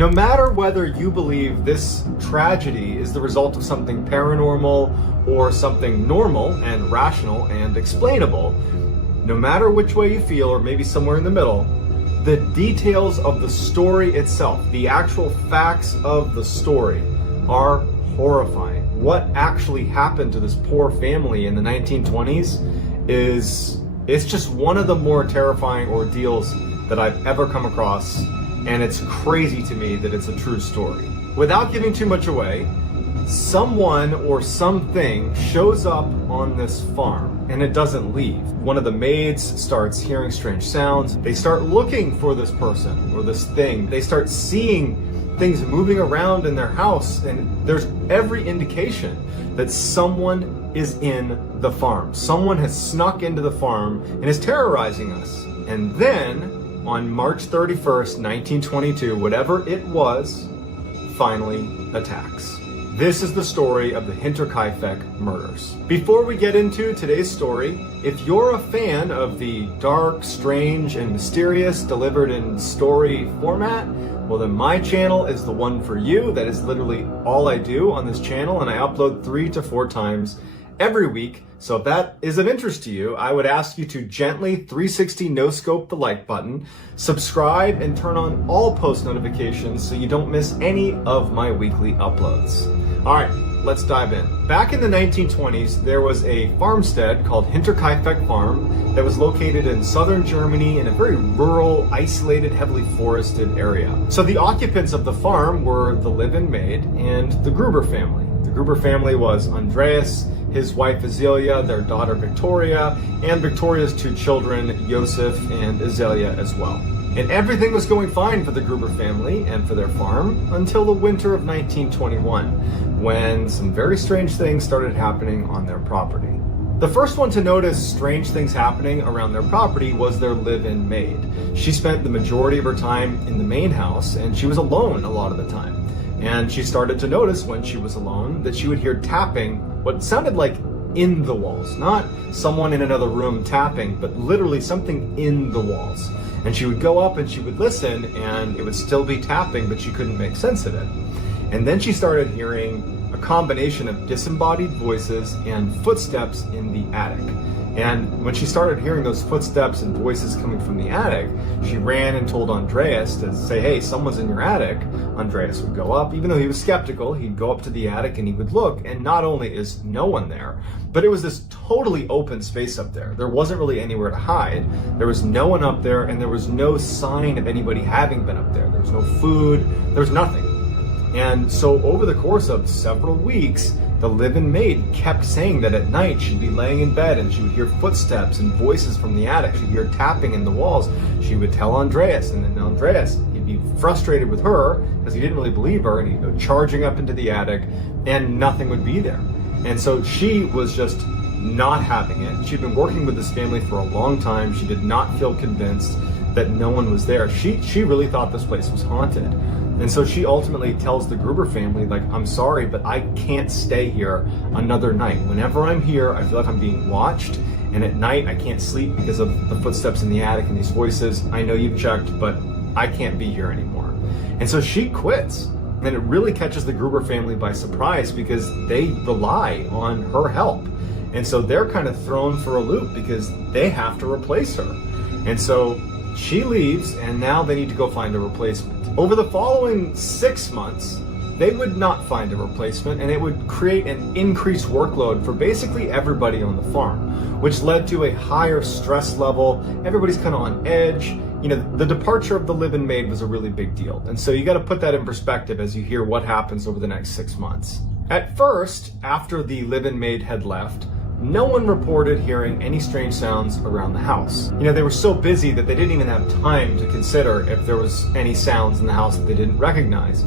No matter whether you believe this tragedy is the result of something paranormal or something normal and rational and explainable, no matter which way you feel, or maybe somewhere in the middle, the details of the story itself, the actual facts of the story, are horrifying. What actually happened to this poor family in the 1920s it's just one of the more terrifying ordeals that I've ever come across. And it's crazy to me that it's a true story. Without giving too much away, someone or something shows up on this farm and it doesn't leave. One of the maids starts hearing strange sounds. They start looking for this person or this thing. They start seeing things moving around in their house, and there's every indication that someone is in the farm. Someone has snuck into the farm and is terrorizing us. And then on March 31st, 1922, whatever it was, finally attacks. This is the story of the Hinterkaifeck Murders. Before we get into today's story, if you're a fan of the dark, strange, and mysterious delivered in story format, well then my channel is the one for you. That is literally all I do on this channel, and I upload 3 to 4 times every week. So if that is of interest to you, I would ask you to gently 360 no-scope the like button, subscribe, and turn on all post notifications so you don't miss any of my weekly uploads. All right, let's dive in. Back in the 1920s, there was a farmstead called Hinterkaifeck Farm that was located in southern Germany in a very rural, isolated, heavily forested area. So the occupants of the farm were the live-in maid and the Gruber family. The Gruber family was Andreas, his wife Azelia, their daughter Victoria, and Victoria's 2 children, Joseph and Azelia as well. And everything was going fine for the Gruber family and for their farm until the winter of 1921, when some very strange things started happening on their property. The first one to notice strange things happening around their property was their live-in maid. She spent the majority of her time in the main house, and she was alone a lot of the time. And she started to notice when she was alone that she would hear tapping, what sounded like in the walls, not someone in another room tapping, but literally something in the walls. And she would go up and she would listen, and it would still be tapping, but she couldn't make sense of it. And then she started hearing a combination of disembodied voices and footsteps in the attic. And when she started hearing those footsteps and voices coming from the attic, she ran and told Andreas to say, hey, someone's in your attic. Andreas would go up. Even though he was skeptical, he'd go up to the attic and he would look, and not only is no one there, but it was this totally open space up there. There wasn't really anywhere to hide. There was no one up there, and there was no sign of anybody having been up there. There was no food. There was nothing. And so over the course of several weeks, the live-in maid kept saying that at night she'd be laying in bed and she would hear footsteps and voices from the attic. She'd hear tapping in the walls. She would tell Andreas, and then Andreas, he'd be frustrated with her because he didn't really believe her, and he'd go charging up into the attic and nothing would be there. And so she was just not having it. She'd been working with this family for a long time. She did not feel convinced that no one was there. She really thought this place was haunted. And so she ultimately tells the Gruber family, like, I'm sorry, but I can't stay here another night. Whenever I'm here, I feel like I'm being watched. And at night, I can't sleep because of the footsteps in the attic and these voices. I know you've checked, but I can't be here anymore. And so she quits. And it really catches the Gruber family by surprise because they rely on her help. And so they're kind of thrown for a loop because they have to replace her. And so she leaves, and now they need to go find a replacement. Over the following 6 months, they would not find a replacement, and it would create an increased workload for basically everybody on the farm, which led to a higher stress level. Everybody's kind of on edge. You know, the departure of the live-in maid was a really big deal. And so you got to put that in perspective as you hear what happens over the next 6 months. At first, after the live-in maid had left, no one reported hearing any strange sounds around the house. You know, they were so busy that they didn't even have time to consider if there was any sounds in the house that they didn't recognize.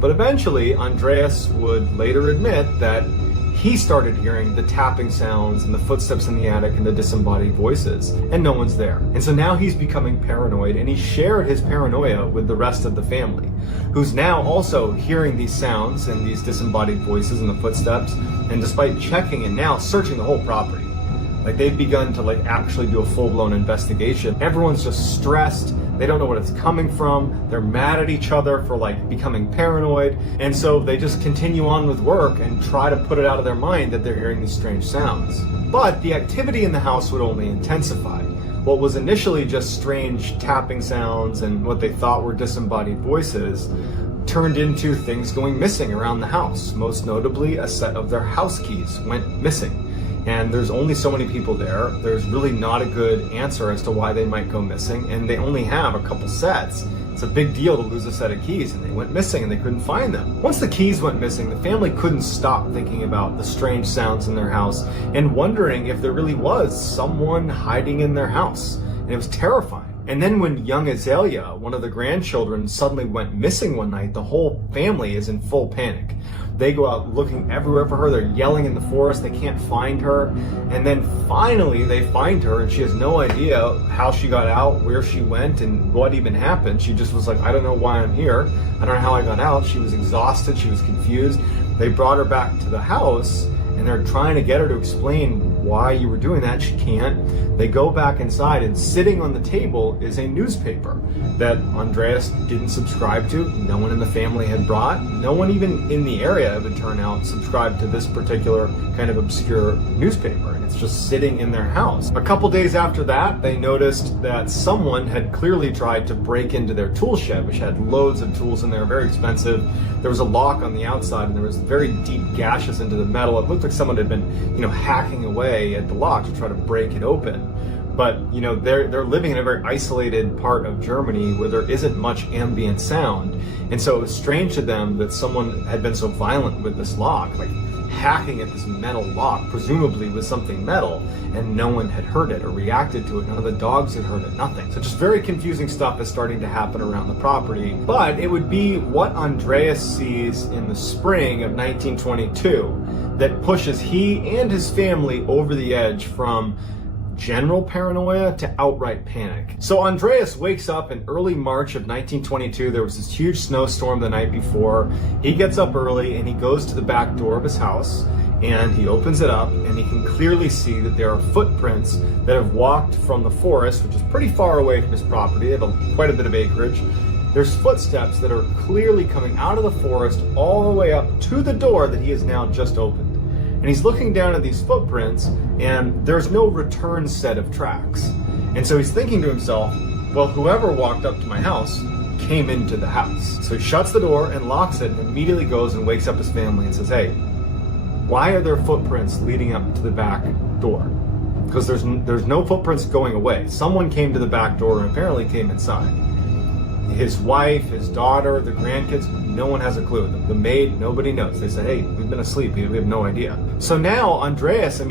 But eventually, Andreas would later admit that he started hearing the tapping sounds and the footsteps in the attic and the disembodied voices, and no one's there. And so now he's becoming paranoid, and he shared his paranoia with the rest of the family, who's now also hearing these sounds and these disembodied voices and the footsteps, and despite checking and now searching the whole property, Like they've begun to like actually do a full-blown investigation. Everyone's just stressed. They don't know what it's coming from. They're mad at each other for like becoming paranoid. And so they just continue on with work and try to put it out of their mind that they're hearing these strange sounds. But the activity in the house would only intensify. What was initially just strange tapping sounds and what they thought were disembodied voices turned into things going missing around the house. Most notably, a set of their house keys went missing. And there's only so many people there. There's really not a good answer as to why they might go missing, and they only have a couple sets. It's a big deal to lose a set of keys, and they went missing and they couldn't find them. Once the keys went missing, the family couldn't stop thinking about the strange sounds in their house and wondering if there really was someone hiding in their house. And it was terrifying. And then when young Azalea, one of the grandchildren, suddenly went missing one night, the whole family is in full panic. They go out looking everywhere for her. They're yelling in the forest. They can't find her. And then finally they find her, and she has no idea how she got out, where she went, and what even happened. She just was like, I don't know why I'm here. I don't know how I got out. She was exhausted. She was confused. They brought her back to the house, and they're trying to get her to explain why you were doing that. She can't. They go back inside, and sitting on the table is a newspaper that Andreas didn't subscribe to. No one in the family had brought. No one even in the area, it would turn out, subscribed to this particular kind of obscure newspaper. And it's just sitting in their house. A couple days after that, they noticed that someone had clearly tried to break into their tool shed, which had loads of tools in there, very expensive. There was a lock on the outside, and there was very deep gashes into the metal. It looked like someone had been, hacking away at the lock to try to break it open. But, they're living in a very isolated part of Germany where there isn't much ambient sound. And so it was strange to them that someone had been so violent with this lock, like hacking at this metal lock, presumably with something metal, and no one had heard it or reacted to it. None of the dogs had heard it, nothing. So just very confusing stuff is starting to happen around the property. But it would be what Andreas sees in the spring of 1922 that pushes he and his family over the edge from general paranoia to outright panic. So Andreas wakes up in early March of 1922. There was this huge snowstorm the night before. He gets up early and he goes to the back door of his house and he opens it up, and he can clearly see that there are footprints that have walked from the forest, which is pretty far away from his property. They have quite a bit of acreage. There's footsteps that are clearly coming out of the forest all the way up to the door that he has now just opened. And he's looking down at these footprints, and there's no return set of tracks. And so he's thinking to himself, well, whoever walked up to my house came into the house. So he shuts the door and locks it, and immediately goes and wakes up his family and says, hey, why are there footprints leading up to the back door? Because there's no footprints going away. Someone came to the back door and apparently came inside. His wife, his daughter, the grandkids, no one has a clue. The maid, nobody knows. They said, hey, we've been asleep. We have no idea. So now Andreas,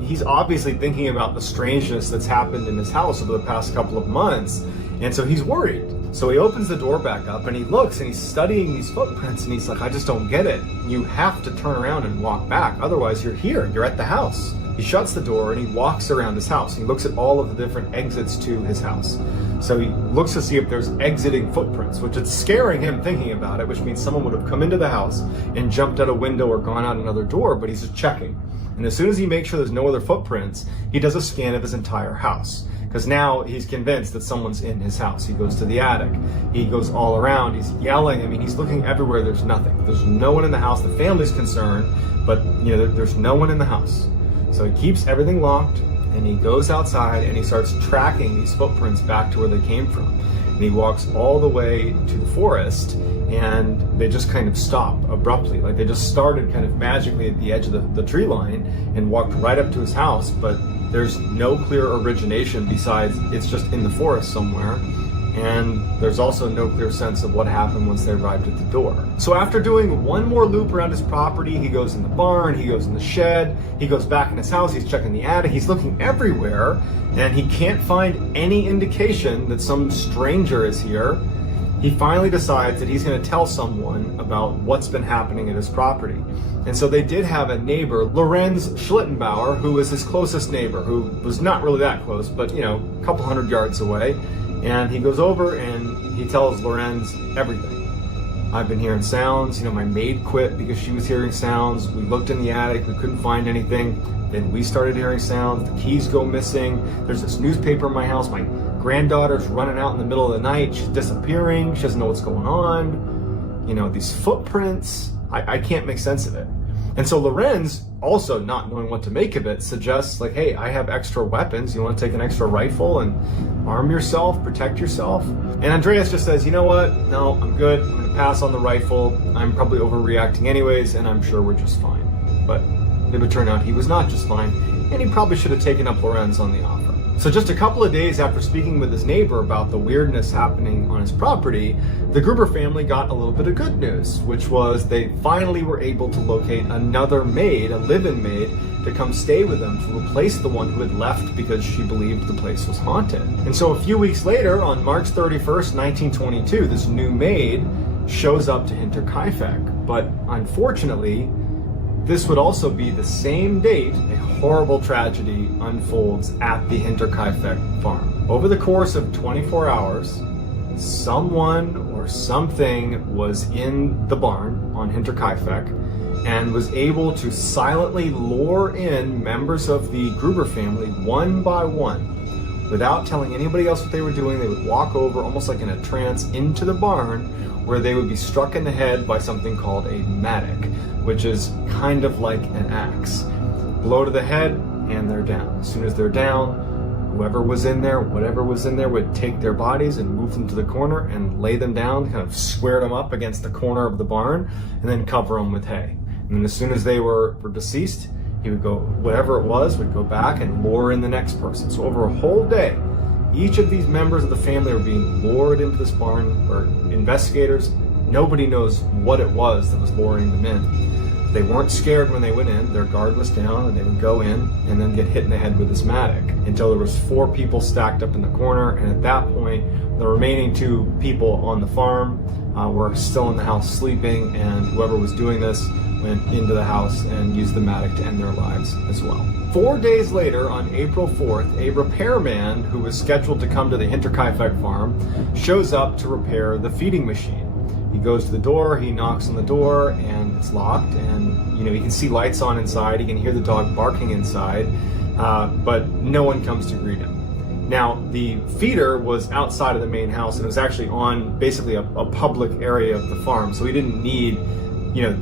he's obviously thinking about the strangeness that's happened in his house over the past couple of months. And so he's worried. So he opens the door back up and he looks and he's studying these footprints and he's like, I just don't get it. You have to turn around and walk back. Otherwise you're here, you're at the house. He shuts the door and he walks around his house. He looks at all of the different exits to his house. So he looks to see if there's exiting footprints, which is scaring him thinking about it, which means someone would have come into the house and jumped out a window or gone out another door, but he's just checking. And as soon as he makes sure there's no other footprints, he does a scan of his entire house. Because now he's convinced that someone's in his house. He goes to the attic. He goes all around. He's yelling. He's looking everywhere. There's nothing. There's no one in the house. The family's concerned, but there's no one in the house. So he keeps everything locked, and he goes outside and he starts tracking these footprints back to where they came from. And he walks all the way to the forest, and they just kind of stop abruptly. Like they just started kind of magically at the edge of the tree line and walked right up to his house, but there's no clear origination besides it's just in the forest somewhere. And there's also no clear sense of what happened once they arrived at the door. So after doing one more loop around his property, he goes in the barn, he goes in the shed, he goes back in his house, he's checking the attic, he's looking everywhere, and he can't find any indication that some stranger is here. He finally decides that he's going to tell someone about what's been happening at his property. And so they did have a neighbor, Lorenz Schlittenbauer, who was his closest neighbor, who was not really that close, but a couple hundred yards away. And he goes over and he tells Lorenz everything. I've been hearing sounds. My maid quit because she was hearing sounds. We looked in the attic, we couldn't find anything. Then we started hearing sounds, the keys go missing. There's this newspaper in my house. My granddaughter's running out in the middle of the night. She's disappearing. She doesn't know what's going on. These footprints. I can't make sense of it. And so Lorenz, also not knowing what to make of it, suggests like, hey, I have extra weapons. You want to take an extra rifle and arm yourself, protect yourself? And Andreas just says, you know what? No, I'm good. I'm going to pass on the rifle. I'm probably overreacting anyways, and I'm sure we're just fine. But it would turn out he was not just fine, and he probably should have taken up Lorenz on the offer. So just a couple of days after speaking with his neighbor about the weirdness happening on his property, the Gruber family got a little bit of good news, which was they finally were able to locate another maid, a live-in maid, to come stay with them to replace the one who had left because she believed the place was haunted. And so a few weeks later, on March 31st, 1922, this new maid shows up to Hinterkaifeck. But unfortunately, this would also be the same date a horrible tragedy unfolds at the Hinterkaifeck farm. Over the course of 24 hours, someone or something was in the barn on Hinterkaifeck and was able to silently lure in members of the Gruber family one by one. Without telling anybody else what they were doing, they would walk over almost like in a trance into the barn, where they would be struck in the head by something called a mattock, which is kind of like an axe. Blow to the head, and they're down. As soon as they're down, whoever was in there, whatever was in there, would take their bodies and move them to the corner and lay them down, kind of square them up against the corner of the barn, and then cover them with hay. And then as soon as they were deceased, he would go, whatever it was, would go back and lure in the next person. So over a whole day, each of these members of the family were being lured into this barn where investigators, nobody knows what it was that was luring them in. They weren't scared when they went in. Their guard was down, and they would go in and then get hit in the head with this mattock until there was 4 people stacked up in the corner. And at that point, the remaining 2 people on the farm were still in the house sleeping, and whoever was doing this went into the house and used the mattock to end their lives as well. 4 days later, on April 4th, a repairman who was scheduled to come to the Hinterkaifeck farm shows up to repair the feeding machine. He goes to the door, he knocks on the door, and it's locked, and he can see lights on inside, he can hear the dog barking inside, but no one comes to greet him. Now, the feeder was outside of the main house, and it was actually on basically a public area of the farm, so he didn't need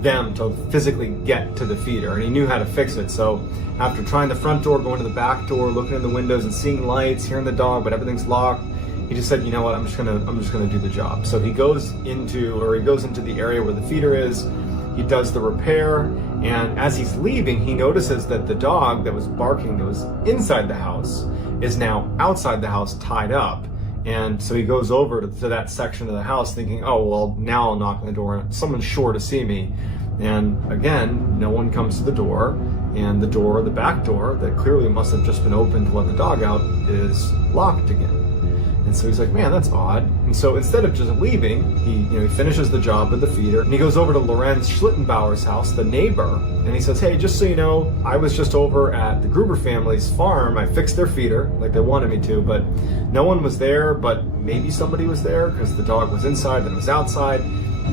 them to physically get to the feeder, and he knew how to fix it. So after trying the front door, going to the back door, looking in the windows and seeing lights, hearing the dog, but everything's locked, he just said, you know what, I'm just gonna do the job. So he goes into the area where the feeder is, he does the repair, and as he's leaving, he notices that the dog that was barking, that was inside the house, is now outside the house tied up. And so he goes over to that section of the house thinking, oh, well, now I'll knock on the door. Someone's sure to see me. And again, no one comes to the door. And the back door, that clearly must have just been opened to let the dog out, is locked again. And so he's like, man, that's odd. And so instead of just leaving, he finishes the job with the feeder, and he goes over to Lorenz Schlittenbauer's house, the neighbor, and he says, hey, just so you know, I was just over at the Gruber family's farm. I fixed their feeder like they wanted me to, but no one was there, but maybe somebody was there because the dog was inside and it was outside.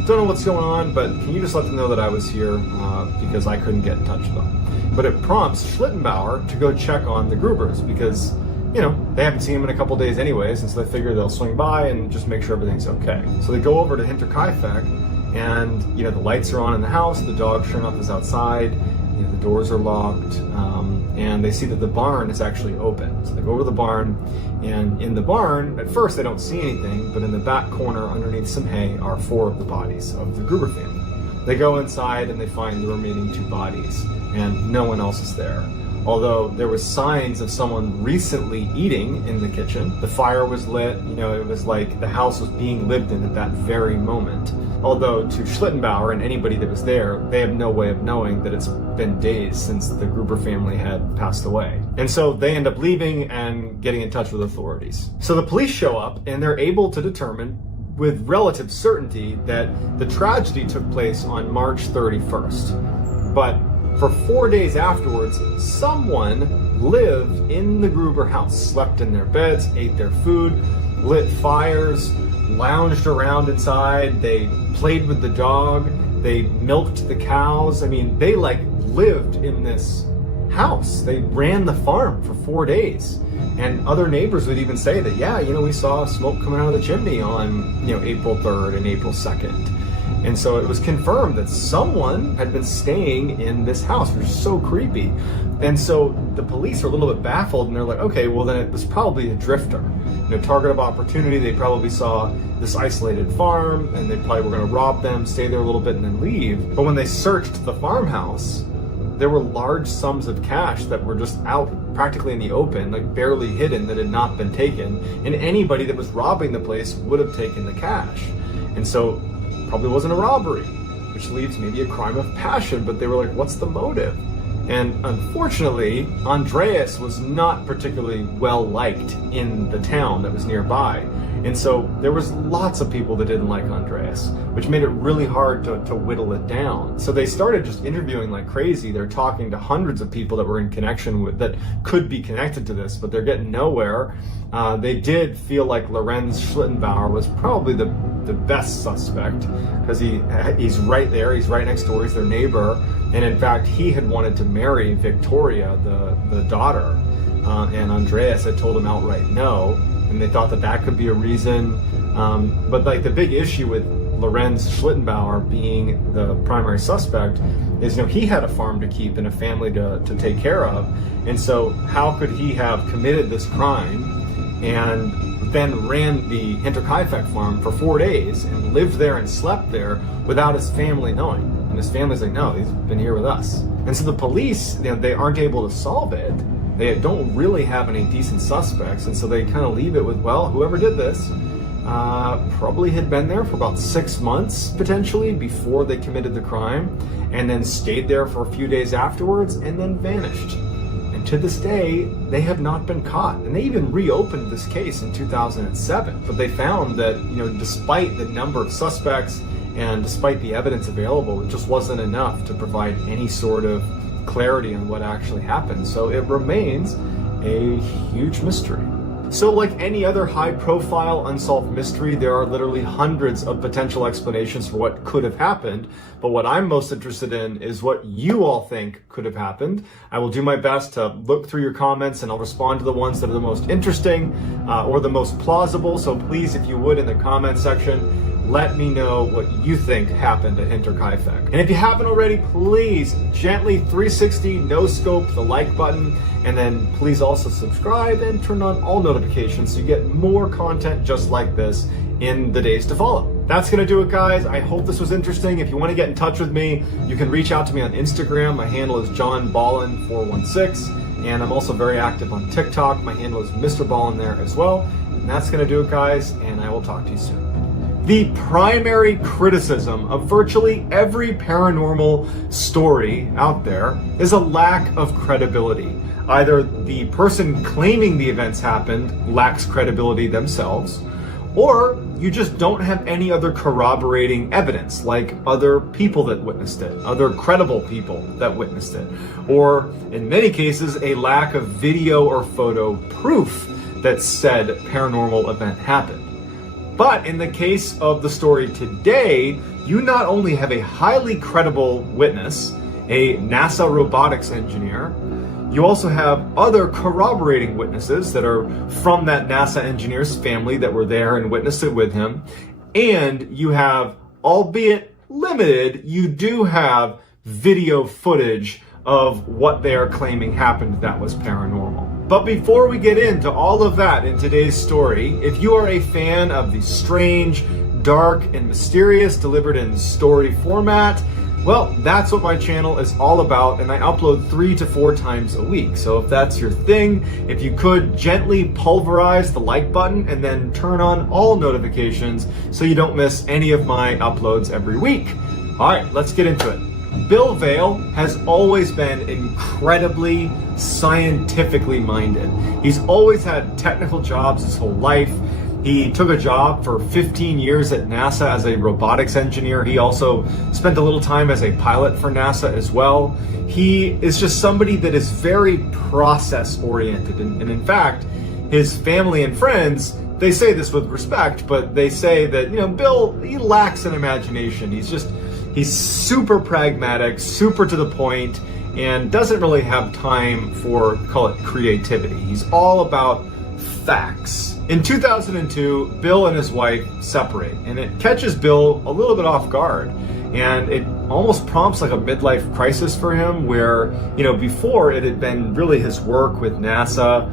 Don't know what's going on, but can you just let them know that I was here because I couldn't get in touch with them. But it prompts Schlittenbauer to go check on the Grubers because they haven't seen him in a couple days anyways, and so they figure they'll swing by and just make sure everything's okay. So they go over to Hinterkaifeck, and the lights are on in the house, the dog sure enough is outside, the doors are locked, and they see that the barn is actually open. So they go over to the barn, and in the barn, at first they don't see anything, but in the back corner underneath some hay are 4 of the bodies of the Gruber family. They go inside and they find the remaining 2 bodies, and no one else is there. Although there was signs of someone recently eating in the kitchen. The fire was lit, it was like the house was being lived in at that very moment. Although to Schlittenbauer and anybody that was there, they have no way of knowing that it's been days since the Gruber family had passed away. And so they end up leaving and getting in touch with authorities. So the police show up and they're able to determine with relative certainty that the tragedy took place on March 31st. But for 4 days afterwards, someone lived in the Gruber house, slept in their beds, ate their food, lit fires, lounged around inside, they played with the dog, they milked the cows. I mean, they like lived in this house. They ran the farm for 4 days. And other neighbors would even say that, yeah, we saw smoke coming out of the chimney on, April 3rd and April 2nd. And so it was confirmed that someone had been staying in this house, which is so creepy. And so the police are a little bit baffled, and they're like, okay, well then it was probably a drifter. Target of opportunity, they probably saw this isolated farm, and they probably were gonna rob them, stay there a little bit, and then leave. But when they searched the farmhouse, there were large sums of cash that were just out practically in the open, like barely hidden, that had not been taken. And anybody that was robbing the place would have taken the cash. And so probably wasn't a robbery, which leaves maybe a crime of passion, but they were like, what's the motive? And unfortunately, Andreas was not particularly well liked in the town that was nearby. And so there was lots of people that didn't like Andreas, which made it really hard to whittle it down. So they started just interviewing like crazy. They're talking to hundreds of people that were in connection with, that could be connected to this, but they're getting nowhere. They did feel like Lorenz Schlittenbauer was probably the best suspect, because he's right there, he's right next door, he's their neighbor. And in fact, he had wanted to marry Victoria, the daughter, and Andreas had told him outright no, and they thought that could be a reason. But like the big issue with Lorenz Schlittenbauer being the primary suspect is, he had a farm to keep and a family to take care of. And so how could he have committed this crime and then ran the Hinterkaifeck farm for 4 days and lived there and slept there without his family knowing? And his family's like, no, he's been here with us. And so the police, they aren't able to solve it. They don't really have any decent suspects, and so they kind of leave it with, well, whoever did this probably had been there for about 6 months, potentially, before they committed the crime, and then stayed there for a few days afterwards, and then vanished. And to this day, they have not been caught. And they even reopened this case in 2007. But they found that, despite the number of suspects and despite the evidence available, it just wasn't enough to provide any sort of clarity on what actually happened. So it remains a huge mystery. So like any other high-profile unsolved mystery, there are literally hundreds of potential explanations for what could have happened. But what I'm most interested in is what you all think could have happened. I will do my best to look through your comments, and I'll respond to the ones that are the most interesting or the most plausible. So please, if you would, in the comment section, let me know what you think happened at Hinterkaifeck. And if you haven't already, please gently 360 no-scope the like button, and then please also subscribe and turn on all notifications so you get more content just like this in the days to follow. That's gonna do it, guys. I hope this was interesting. If you want to get in touch with me, you can reach out to me on Instagram. My handle is JohnBallen416, and I'm also very active on TikTok. My handle is MrBallen there as well. And that's gonna do it, guys, and I will talk to you soon. The primary criticism of virtually every paranormal story out there is a lack of credibility. Either the person claiming the events happened lacks credibility themselves, or you just don't have any other corroborating evidence, like other people that witnessed it, other credible people that witnessed it, or in many cases, a lack of video or photo proof that said paranormal event happened. But in the case of the story today, you not only have a highly credible witness, a NASA robotics engineer, you also have other corroborating witnesses that are from that NASA engineer's family that were there and witnessed it with him. And you have, albeit limited, you do have video footage of what they are claiming happened that was paranormal. But before we get into all of that in today's story, if you are a fan of the strange, dark, and mysterious delivered in story format, well, that's what my channel is all about, and I upload 3 to 4 times a week. So if that's your thing, if you could gently pulverize the like button and then turn on all notifications so you don't miss any of my uploads every week. All right, let's get into it. Bill Vail has always been incredibly scientifically minded. He's always had technical jobs his whole life. He took a job for 15 years at NASA as a robotics engineer. He also spent a little time as a pilot for NASA as well. He is just somebody that is very process oriented. And in fact, his family and friends they say this with respect, but they say that, Bill, he lacks an imagination. He's super pragmatic, super to the point, and doesn't really have time for, call it, creativity. He's all about facts. In 2002, Bill and his wife separate, and it catches Bill a little bit off guard. And it almost prompts like a midlife crisis for him where, before it had been really his work with NASA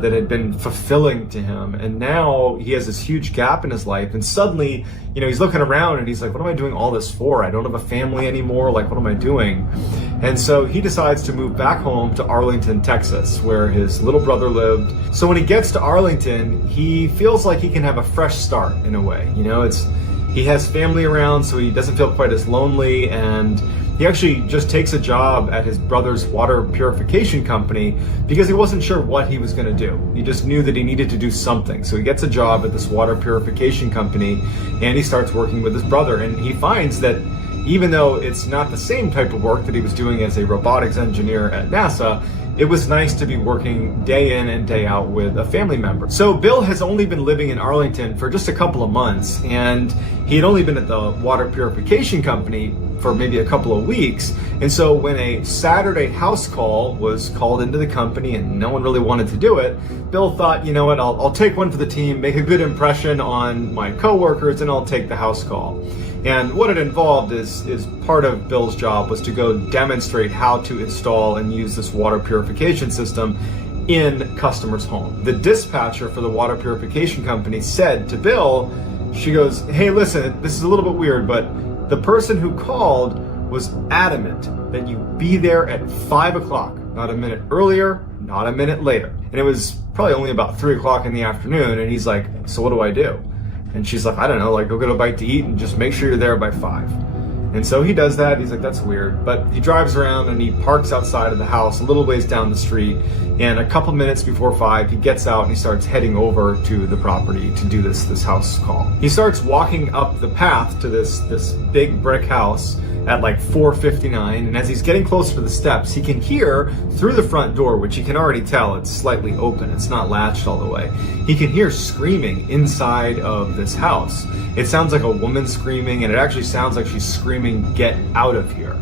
that had been fulfilling to him. And now he has this huge gap in his life. And suddenly, he's looking around and he's like, what am I doing all this for? I don't have a family anymore. Like, what am I doing? And so he decides to move back home to Arlington, Texas, where his little brother lived. So when he gets to Arlington, he feels like he can have a fresh start in a way. He has family around, so he doesn't feel quite as lonely, and he actually just takes a job at his brother's water purification company because he wasn't sure what he was going to do. He just knew that he needed to do something. So he gets a job at this water purification company, and he starts working with his brother, and he finds that even though it's not the same type of work that he was doing as a robotics engineer at NASA, it was nice to be working day in and day out with a family member. So Bill has only been living in Arlington for just a couple of months, and he had only been at the water purification company for maybe a couple of weeks. And so when a Saturday house call was called into the company and no one really wanted to do it, Bill thought, you know what, I'll take one for the team, make a good impression on my coworkers, and I'll take the house call. And what it involved is part of Bill's job was to go demonstrate how to install and use this water purification system in customers' home. The dispatcher for the water purification company said to Bill, she goes, hey, listen, this is a little bit weird, but the person who called was adamant that you be there at 5 o'clock, not a minute earlier, not a minute later. And it was probably only about 3 o'clock in the afternoon, and he's like, so what do I do? And she's like, I don't know, go get a bite to eat and just make sure you're there by 5. And so he does that. He's like, that's weird. But he drives around and he parks outside of the house a little ways down the street. And a couple minutes before 5, he gets out and he starts heading over to the property to do this house call. He starts walking up the path to this big brick house at 4:59, and as he's getting closer to the steps, he can hear through the front door, which you can already tell it's slightly open, it's not latched all the way. He can hear screaming inside of this house. It sounds like a woman screaming, and it actually sounds like she's screaming, get out of here.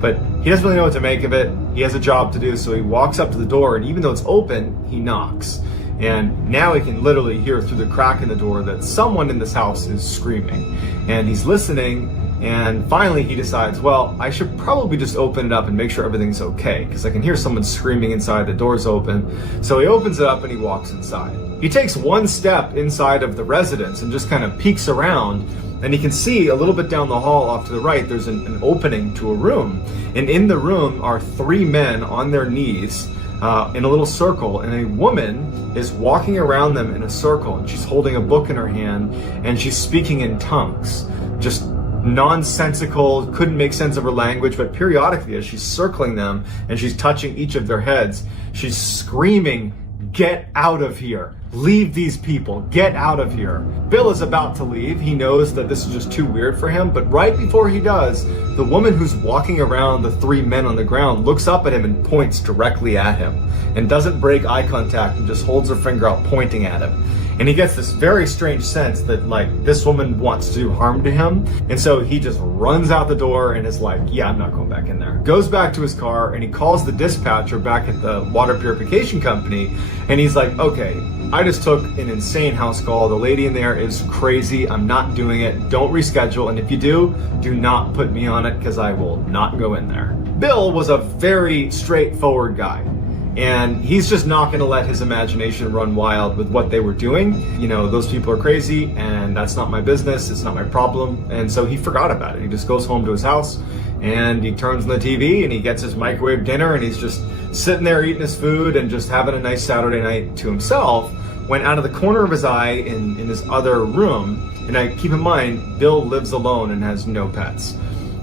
But he doesn't really know what to make of it. He has a job to do, so he walks up to the door, and even though it's open, he knocks. And now he can literally hear through the crack in the door that someone in this house is screaming. And he's listening, and finally he decides, well, I should probably just open it up and make sure everything's okay, because I can hear someone screaming inside, the door's open. So he opens it up and he walks inside. He takes one step inside of the residence and just kind of peeks around, and he can see a little bit down the hall off to the right, there's an opening to a room. And in the room are 3 men on their knees in a little circle, and a woman is walking around them in a circle, and she's holding a book in her hand, and she's speaking in tongues. Just nonsensical, couldn't make sense of her language, but periodically as she's circling them and she's touching each of their heads, she's screaming, get out of here. Leave these people. Get out of here. Bill is about to leave. He knows that this is just too weird for him, but right before he does, the woman who's walking around the 3 men on the ground looks up at him and points directly at him and doesn't break eye contact and just holds her finger out pointing at him. And he gets this very strange sense that this woman wants to do harm to him. And so he just runs out the door and is like, yeah, I'm not going back in there. Goes back to his car and he calls the dispatcher back at the water purification company. And he's like, okay, I just took an insane house call. The lady in there is crazy. I'm not doing it. Don't reschedule. And if you do not put me on it because I will not go in there. Bill was a very straightforward guy. And he's just not going to let his imagination run wild with what they were doing. Those people are crazy and that's not my business. It's not my problem. And so he forgot about it. He just goes home to his house and he turns on the TV and he gets his microwave dinner and he's just sitting there eating his food and just having a nice Saturday night to himself, when out of the corner of his eye in his other room, and I keep in mind, Bill lives alone and has no pets.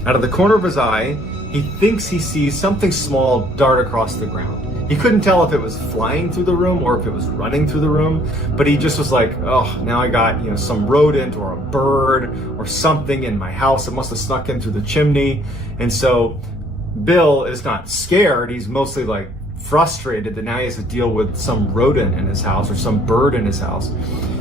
Out of the corner of his eye, he thinks he sees something small dart across the ground. He couldn't tell if it was flying through the room or if it was running through the room, but he just was like, oh, now I got, some rodent or a bird or something in my house. It must have snuck in through the chimney. And so Bill is not scared. He's mostly frustrated that now he has to deal with some rodent in his house or some bird in his house.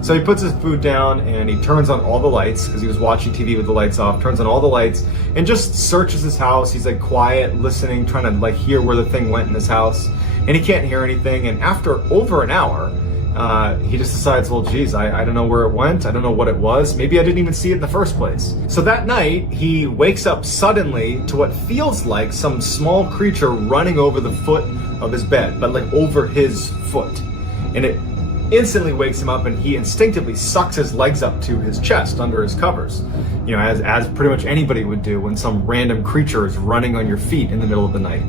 So he puts his food down and he turns on all the lights because he was watching TV with the lights off, turns on all the lights and just searches his house. He's like quiet, listening, trying to like hear where the thing went in his house, and he can't hear anything. And after over an hour, he just decides, well, geez, I don't know where it went. I don't know what it was. Maybe I didn't even see it in the first place. So that night, he wakes up suddenly to what feels like some small creature running over the foot of his bed, but like over his foot. And it instantly wakes him up, and he instinctively sucks his legs up to his chest under his covers. You know, as pretty much anybody would do when some random creature is running on your feet in the middle of the night.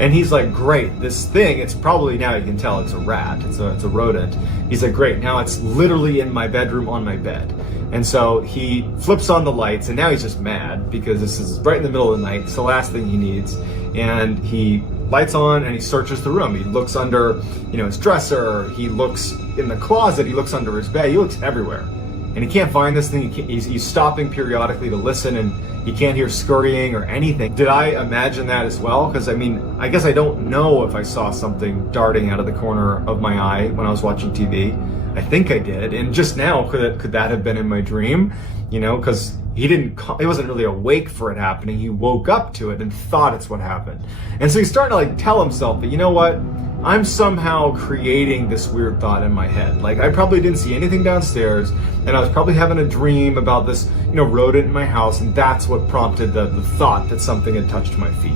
And he's like, great, this thing, it's probably, now you can tell it's a rat, it's a rodent. He's like, great, now it's literally in my bedroom on my bed. And so he flips on the lights, and now he's just mad because this is right in the middle of the night. It's the last thing he needs. And he lights on and he searches the room. He looks under, his dresser, he looks in the closet, he looks under his bed, he looks everywhere. And he can't find this thing. He's stopping periodically to listen, and he can't hear scurrying or anything. Did I imagine that as well? Because I guess I don't know if I saw something darting out of the corner of my eye when I was watching TV. I think I did. And just now, could that have been in my dream? Because he wasn't really awake for it happening. He woke up to it and thought it's what happened. And so he's starting to like tell himself that, you know what? I'm somehow creating this weird thought in my head. Like, I probably didn't see anything downstairs, and I was probably having a dream about this, rodent in my house, and that's what prompted the thought that something had touched my feet.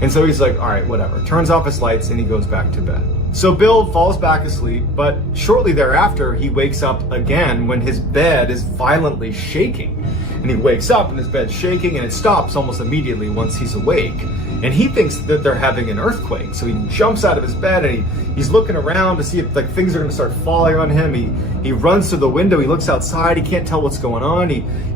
And so he's like, all right, whatever. Turns off his lights, and he goes back to bed. So Bill falls back asleep, but shortly thereafter, he wakes up again when his bed is violently shaking. And he wakes up, and his bed's shaking, and it stops almost immediately once he's awake. And he thinks that they're having an earthquake. So he jumps out of his bed and he's looking around to see if like things are gonna start falling on him. He runs to the window, he looks outside, he can't tell what's going on.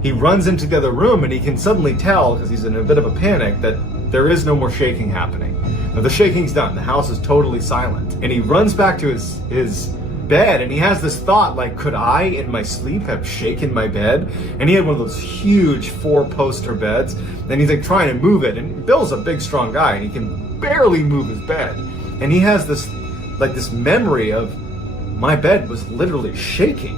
He runs into the other room, and he can suddenly tell, because he's in a bit of a panic, that there is no more shaking happening. Now the shaking's done, the house is totally silent. And he runs back to his bed, and he has this thought like, could I in my sleep have shaken my bed? And he had one of those huge 4-poster beds, and he's like trying to move it, and Bill's a big strong guy and he can barely move his bed, and he has this memory of, my bed was literally shaking.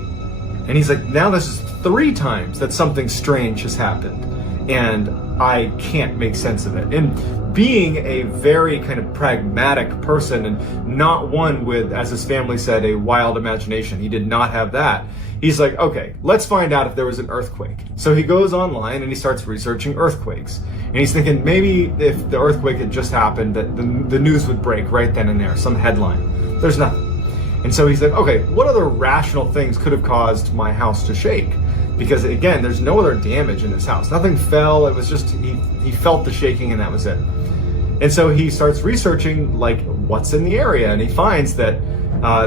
And he's like, now this is 3 times that something strange has happened, and I can't make sense of it. And being a very kind of pragmatic person, and not one with, as his family said, a wild imagination, he did not have that. He's like, okay, let's find out if there was an earthquake. So he goes online and he starts researching earthquakes. And he's thinking maybe if the earthquake had just happened, that the news would break right then and there, some headline. There's nothing. And so he's like, okay, what other rational things could have caused my house to shake? Because again, there's no other damage in his house. Nothing fell, it was just, he felt the shaking and that was it. And so he starts researching like what's in the area, and he finds that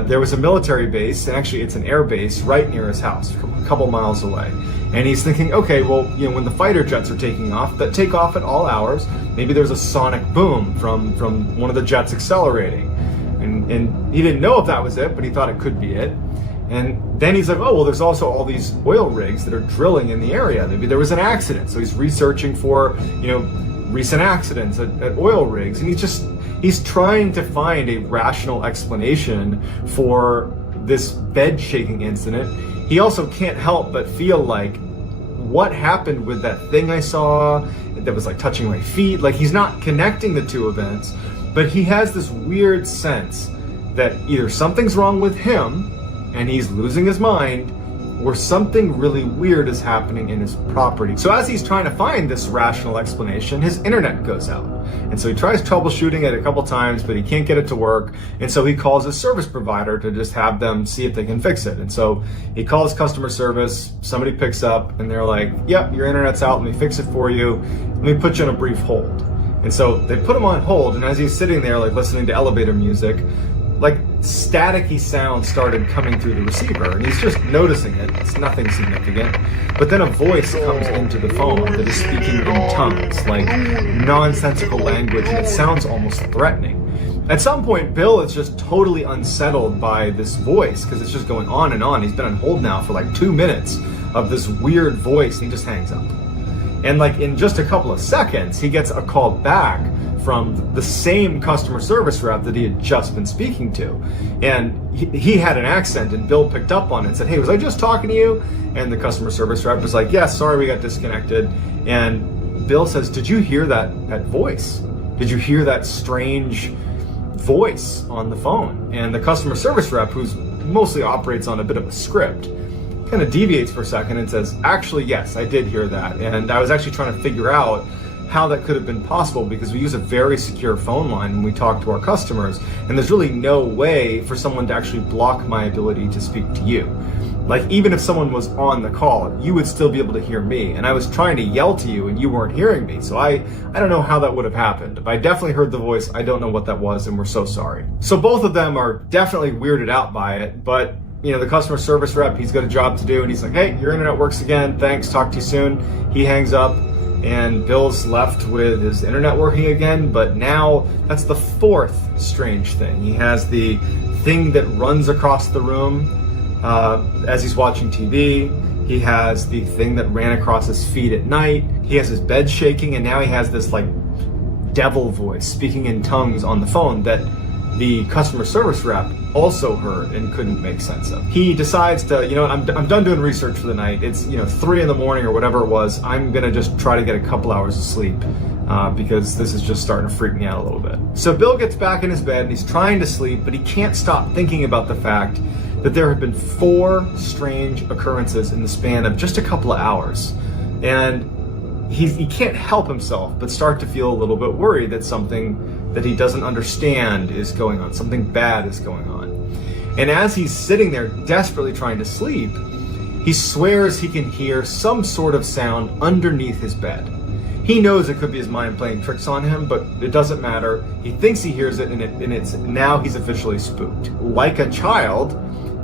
there was a military base, and actually it's an air base right near his house, a couple miles away. And he's thinking, okay, well, when the fighter jets are taking off, that take off at all hours, maybe there's a sonic boom from one of the jets accelerating. And he didn't know if that was it, but he thought it could be it. And then he's like, oh, well, there's also all these oil rigs that are drilling in the area. Maybe there was an accident. So he's researching for, recent accidents at oil rigs. And he's trying to find a rational explanation for this bed shaking incident. He also can't help but feel like, what happened with that thing I saw that was like touching my feet? Like, he's not connecting the two events, but he has this weird sense that either something's wrong with him and he's losing his mind, or something really weird is happening in his property. So as he's trying to find this rational explanation, his internet goes out. And so he tries troubleshooting it a couple times, but he can't get it to work. And so he calls his service provider to just have them see if they can fix it. And so he calls customer service, somebody picks up, and they're like, yep, your internet's out, let me fix it for you. Let me put you on a brief hold. And so they put him on hold, and as he's sitting there like listening to elevator music, like staticky sound started coming through the receiver, and he's just noticing it. It's nothing significant. But then a voice comes into the phone that is speaking in tongues, like nonsensical language, and it sounds almost threatening. At some point, Bill is just totally unsettled by this voice because it's just going on and on. He's been on hold now for like 2 minutes of this weird voice, and he just hangs up. And like in just a couple of seconds, he gets a call back from the same customer service rep that he had just been speaking to. And he had an accent, and Bill picked up on it and said, "Hey, was I just talking to you?" And the customer service rep was like, "Yes, sorry, we got disconnected." And Bill says, "Did you hear that voice? Did you hear that strange voice on the phone?" And the customer service rep, who's mostly operates on a bit of a script, kind of deviates for a second and says, "Actually, yes, I did hear that. And I was actually trying to figure out how that could have been possible, because we use a very secure phone line when we talk to our customers, and there's really no way for someone to actually block my ability to speak to you. Like, even if someone was on the call, you would still be able to hear me, and I was trying to yell to you and you weren't hearing me. So I don't know how that would have happened, but I definitely heard the voice. I don't know what that was, and we're so sorry." So both of them are definitely weirded out by it, but you know, the customer service rep, he's got a job to do, and he's like, "Hey, your internet works again. Thanks, talk to you soon." He hangs up, and Bill's left with his internet working again, but now that's the fourth strange thing. He has the thing that runs across the room as he's watching TV. He has the thing that ran across his feet at night. He has his bed shaking, and now he has this like devil voice speaking in tongues on the phone that the customer service rep also heard and couldn't make sense of. He decides to, you know what, I'm done doing research for the night. It's 3 a.m. or whatever it was. I'm gonna just try to get a couple hours of sleep because this is just starting to freak me out a little bit. So Bill gets back in his bed and he's trying to sleep, but he can't stop thinking about the fact that there have been 4 strange occurrences in the span of just a couple of hours. And he can't help himself but start to feel a little bit worried that something that he doesn't understand is going on, something bad is going on. And as he's sitting there desperately trying to sleep, he swears he can hear some sort of sound underneath his bed. He knows it could be his mind playing tricks on him, but it doesn't matter. He thinks he hears it, and it's now he's officially spooked. Like a child,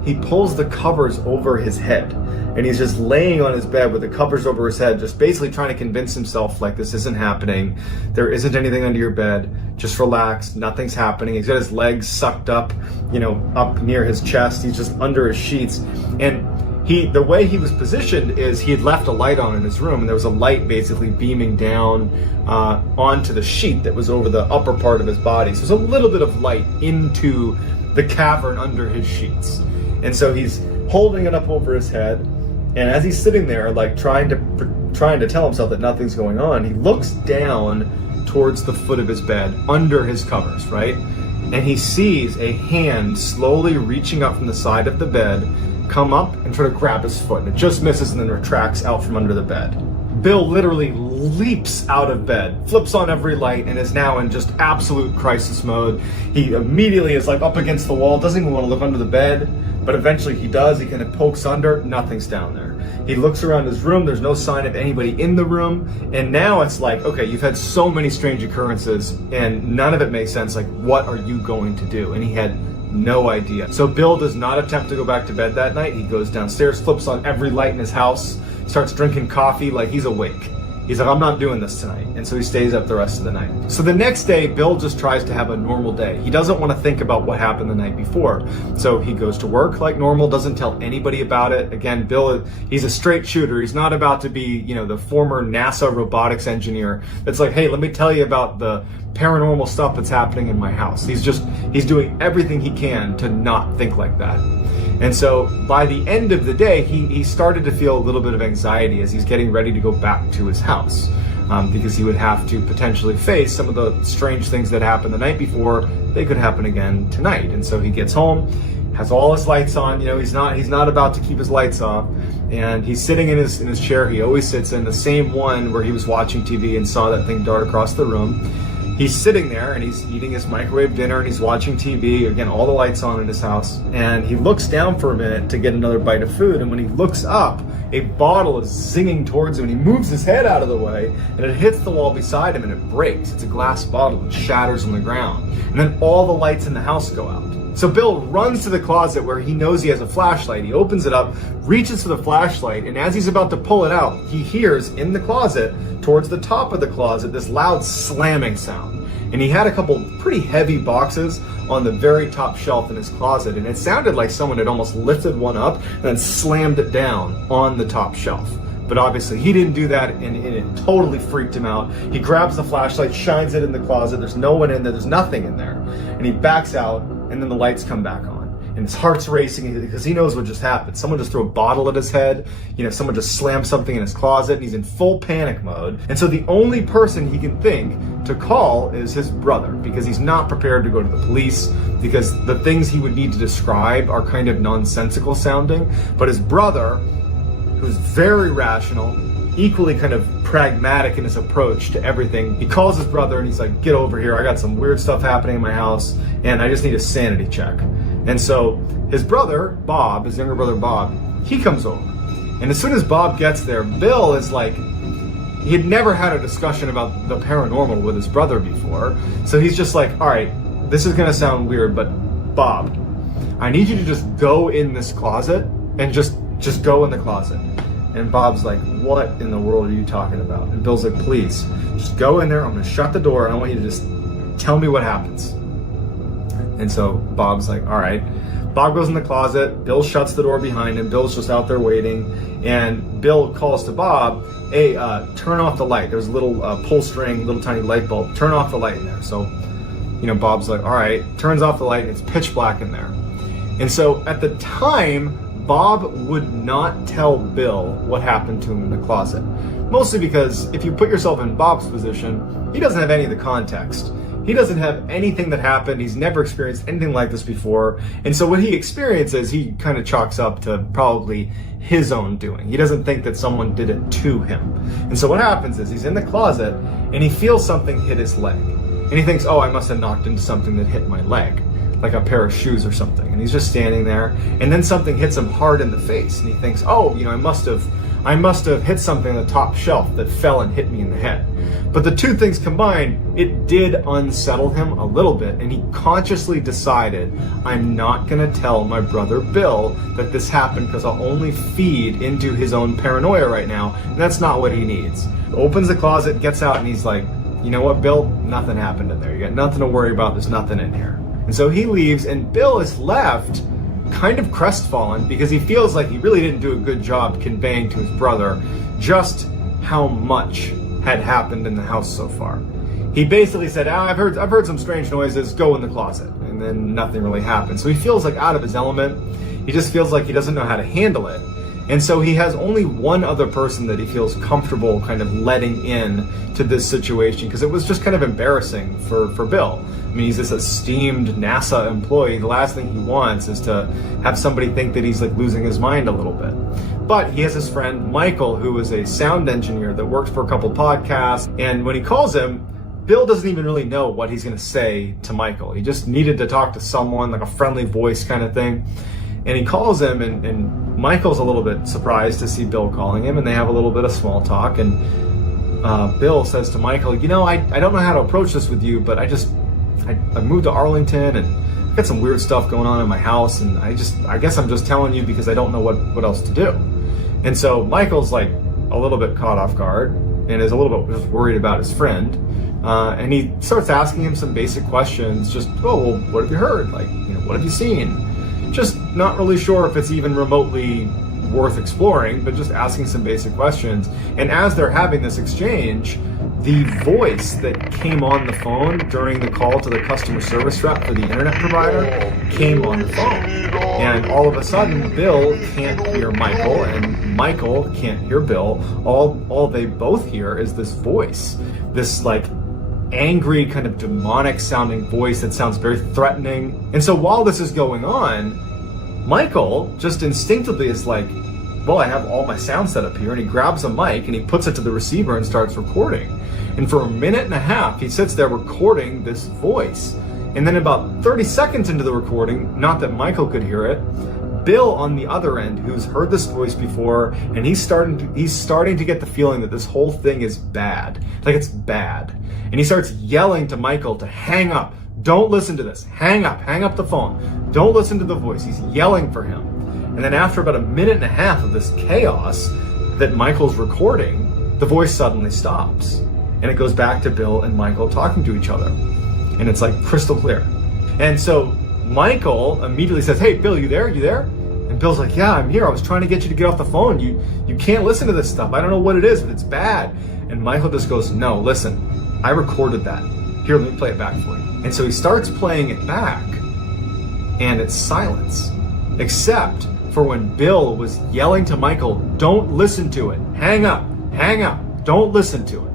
he pulls the covers over his head, and he's just laying on his bed with the covers over his head, just basically trying to convince himself like this isn't happening. There isn't anything under your bed. Just relax. Nothing's happening. He's got his legs sucked up, up near his chest. He's just under his sheets. And the way he was positioned is he had left a light on in his room, and there was a light basically beaming down onto the sheet that was over the upper part of his body. So there's a little bit of light into the cavern under his sheets. And so he's holding it up over his head, and as he's sitting there, like trying to tell himself that nothing's going on, he looks down towards the foot of his bed, under his covers, right? And he sees a hand slowly reaching up from the side of the bed, come up and try to grab his foot, and it just misses and then retracts out from under the bed. Bill literally leaps out of bed, flips on every light, and is now in just absolute crisis mode. He immediately is like up against the wall, doesn't even want to look under the bed, but eventually he does. He kind of pokes under, nothing's down there. He looks around his room, there's no sign of anybody in the room, and now it's like, okay, you've had so many strange occurrences and none of it makes sense. Like, what are you going to do? And he had no idea. So Bill does not attempt to go back to bed that night. He goes downstairs, flips on every light in his house, starts drinking coffee like he's awake. He's like, I'm not doing this tonight. And so he stays up the rest of the night. So the next day, Bill just tries to have a normal day. He doesn't want to think about what happened the night before. So he goes to work like normal, doesn't tell anybody about it. Again, Bill, he's a straight shooter. He's not about to be, the former NASA robotics engineer that's like, hey, let me tell you about the paranormal stuff that's happening in my house. He's doing everything he can to not think like that. And so by the end of the day, he started to feel a little bit of anxiety as he's getting ready to go back to his house, because he would have to potentially face some of the strange things that happened the night before. They could happen again tonight. And so he gets home, has all his lights on. He's not about to keep his lights off, and he's sitting in his chair. He always sits in the same one where he was watching TV and saw that thing dart across the room. He's sitting there and he's eating his microwave dinner and he's watching TV, again, all the lights on in his house. And he looks down for a minute to get another bite of food. And when he looks up, a bottle is zinging towards him, and he moves his head out of the way and it hits the wall beside him and it breaks. It's a glass bottle and shatters on the ground. And then all the lights in the house go out. So Bill runs to the closet where he knows he has a flashlight. He opens it up, reaches for the flashlight, and as he's about to pull it out, he hears in the closet, towards the top of the closet, this loud slamming sound. And he had a couple pretty heavy boxes on the very top shelf in his closet, and it sounded like someone had almost lifted one up and then slammed it down on the top shelf. But obviously he didn't do that, and it totally freaked him out. He grabs the flashlight, shines it in the closet. There's no one in there. There's nothing in there. And he backs out, and then the lights come back on. And his heart's racing because he knows what just happened. Someone just threw a bottle at his head. Someone just slammed something in his closet, and he's in full panic mode. And so the only person he can think to call is his brother, because he's not prepared to go to the police, because the things he would need to describe are kind of nonsensical sounding. But his brother, who's very rational, equally kind of pragmatic in his approach to everything, he calls his brother and he's like, get over here, I got some weird stuff happening in my house and I just need a sanity check. And so his brother, Bob, his younger brother Bob, he comes over. And as soon as Bob gets there, Bill is like, he had never had a discussion about the paranormal with his brother before. So he's just like, all right, this is gonna sound weird, but Bob, I need you to just go in this closet and just go in the closet. And Bob's like, what in the world are you talking about? And Bill's like, please, just go in there. I'm gonna shut the door and I want you to just tell me what happens. And so Bob's like, all right. Bob goes in the closet. Bill shuts the door behind him. Bill's just out there waiting. And Bill calls to Bob, hey, turn off the light. There's a little pull string, little tiny light bulb. Turn off the light in there. So, Bob's like, all right. Turns off the light and it's pitch black in there. And so at the time, Bob would not tell Bill what happened to him in the closet. Mostly because if you put yourself in Bob's position, he doesn't have any of the context. He doesn't have anything that happened. He's never experienced anything like this before. And so what he experiences, he kind of chalks up to probably his own doing. He doesn't think that someone did it to him. And so what happens is he's in the closet and he feels something hit his leg. And he thinks, oh, I must have knocked into something that hit my leg, like a pair of shoes or something. And he's just standing there, and then something hits him hard in the face, and he thinks, oh, I must have hit something on the top shelf that fell and hit me in the head. But the two things combined, it did unsettle him a little bit, and he consciously decided, I'm not gonna tell my brother Bill that this happened because I'll only feed into his own paranoia right now, and that's not what he needs. Opens the closet, gets out, and he's like, you know what, Bill? Nothing happened in there. You got nothing to worry about. There's nothing in here. And so he leaves, and Bill is left kind of crestfallen because he feels like he really didn't do a good job conveying to his brother just how much had happened in the house so far. He basically said, I've heard some strange noises, go in the closet. And then nothing really happened. So he feels like out of his element. He just feels like he doesn't know how to handle it. And so he has only one other person that he feels comfortable kind of letting in to this situation, because it was just kind of embarrassing for Bill. I mean, he's this esteemed NASA employee. The last thing he wants is to have somebody think that he's like losing his mind a little bit. But he has his friend Michael, who is a sound engineer that worked for a couple podcasts. And when he calls him, Bill doesn't even really know what he's going to say to Michael. He just needed to talk to someone, like a friendly voice kind of thing. And he calls him, and Michael's a little bit surprised to see Bill calling him, and they have a little bit of small talk. And Bill says to Michael, I don't know how to approach this with you, but I moved to Arlington, and I've got some weird stuff going on in my house, and I guess I'm just telling you because I don't know what else to do. And so Michael's like a little bit caught off guard and is a little bit just worried about his friend. And he starts asking him some basic questions, just, well, what have you heard? Like, what have you seen? Just not really sure if it's even remotely worth exploring, but just asking some basic questions. And as they're having this exchange, the voice that came on the phone during the call to the customer service rep for the internet provider came on the phone. And all of a sudden, Bill can't hear Michael, and Michael can't hear Bill. All they both hear is this voice, this like angry, kind of demonic sounding voice that sounds very threatening. And so while this is going on, Michael just instinctively is like, well, I have all my sound set up here, and he grabs a mic and he puts it to the receiver and starts recording. And for a minute and a half, he sits there recording this voice. And then about 30 seconds into the recording, not that Michael could hear it, Bill on the other end, who's heard this voice before, and he's starting to get the feeling that this whole thing is bad. Like, it's bad. And he starts yelling to Michael to hang up. Don't listen to this. Hang up the phone. Don't listen to the voice. He's yelling for him. And then after about a minute and a half of this chaos that Michael's recording, the voice suddenly stops. And it goes back to Bill and Michael talking to each other. And it's like crystal clear. And so Michael immediately says, hey, Bill, you there? And And Bill's like, yeah, I'm here. I was trying to get you to get off the phone. You can't listen to this stuff. I don't know what it is, but it's bad. And Michael just goes, no, listen, I recorded that. Here, let me play it back for you. And so he starts playing it back, and it's silence. Except for when Bill was yelling to Michael, don't listen to it. Hang up, don't listen to it.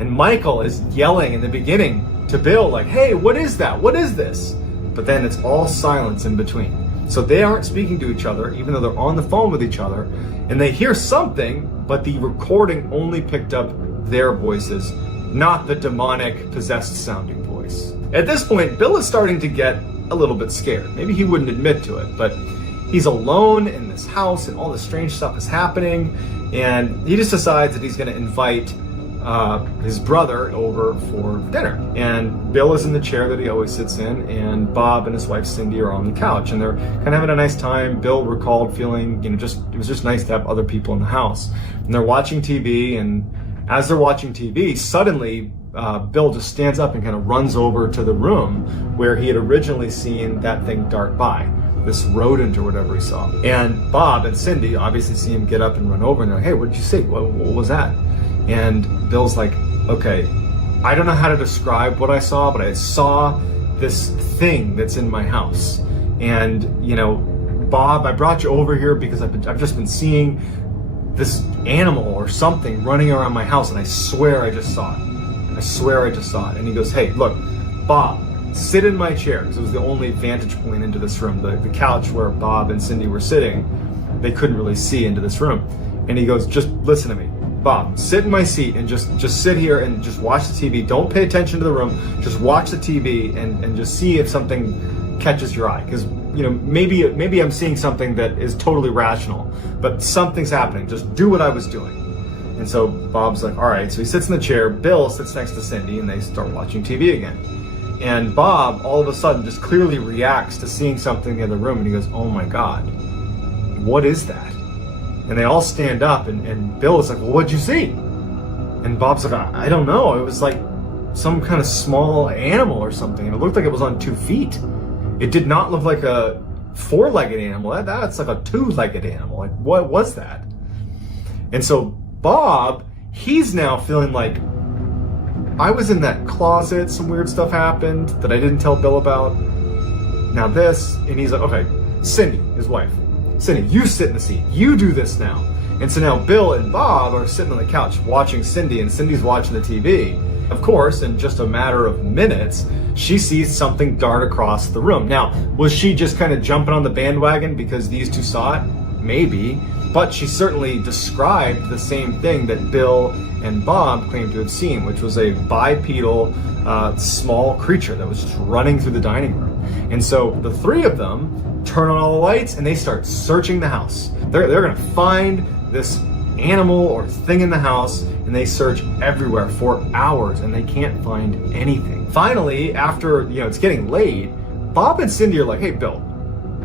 And Michael is yelling in the beginning to Bill like, hey, what is that? What is this? But then it's all silence in between. So they aren't speaking to each other, even though they're on the phone with each other, and they hear something, but the recording only picked up their voices, not the demonic, possessed sounding voice. At this point, Bill is starting to get a little bit scared. Maybe he wouldn't admit to it, but he's alone in this house and all this strange stuff is happening, and he just decides that he's going to invite his brother over for dinner. And Bill is in the chair that he always sits in, and Bob and his wife Cindy are on the couch, and they're kind of having a nice time. Bill recalled feeling, it was just nice to have other people in the house. And they're watching TV, and as they're watching TV, suddenly Bill just stands up and kind of runs over to the room where he had originally seen that thing dart by, this rodent or whatever he saw. And Bob and Cindy obviously see him get up and run over, and they're like, hey, what did you see? What was that? And Bill's like, okay, I don't know how to describe what I saw, but I saw this thing that's in my house. And, Bob, I brought you over here because I've just been seeing this animal or something running around my house, and I swear I just saw it. I swear I just saw it. And he goes, hey, look, Bob, sit in my chair, because it was the only vantage point into this room. The couch where Bob and Cindy were sitting, they couldn't really see into this room. And he goes, just listen to me. Bob, sit in my seat and just sit here and just watch the TV. Don't pay attention to the room. Just watch the TV and just see if something catches your eye. Because, maybe I'm seeing something that is totally rational, but something's happening. Just do what I was doing. And so Bob's like, all right. So he sits in the chair. Bill sits next to Cindy, and they start watching TV again. And Bob, all of a sudden, just clearly reacts to seeing something in the room, and he goes, oh my God, what is that? And they all stand up, and Bill is like, well, what'd you see? And Bob's like, I don't know. It was like some kind of small animal or something, and it looked like it was on 2 feet. It did not look like a 4-legged animal. That's like a 2-legged animal. Like, what was that? And so Bob, he's now feeling like, I was in that closet, some weird stuff happened that I didn't tell Bill about. Now this, and he's like, okay, Cindy, his wife, Cindy, you sit in the seat. You do this now. And so now Bill and Bob are sitting on the couch watching Cindy, and Cindy's watching the TV. Of course, in just a matter of minutes, she sees something dart across the room. Now, was she just kind of jumping on the bandwagon because these two saw it? Maybe. But she certainly described the same thing that Bill and Bob claimed to have seen, which was a bipedal, small creature that was just running through the dining room. And so the three of them turn on all the lights, and they start searching the house. They're going to find this animal or thing in the house, and they search everywhere for hours, and they can't find anything. Finally, after it's getting late, Bob and Cindy are like, hey, Bill,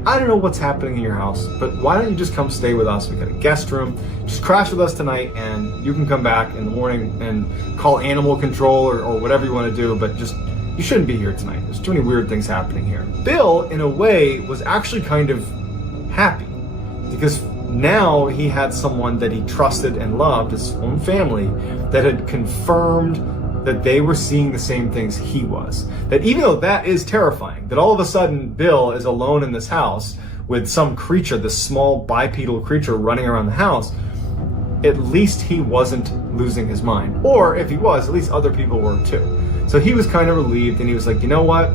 I don't know what's happening in your house, but why don't you just come stay with us? We got a guest room. Just crash with us tonight, and you can come back in the morning and call animal control or whatever you want to do, but you shouldn't be here tonight. There's too many weird things happening here. Bill, in a way, was actually kind of happy because now he had someone that he trusted and loved, his own family, that had confirmed that they were seeing the same things he was. That even though that is terrifying, that all of a sudden Bill is alone in this house with some creature, this small bipedal creature running around the house, at least he wasn't losing his mind. Or if he was, at least other people were too. So he was kind of relieved, and he was like, you know what?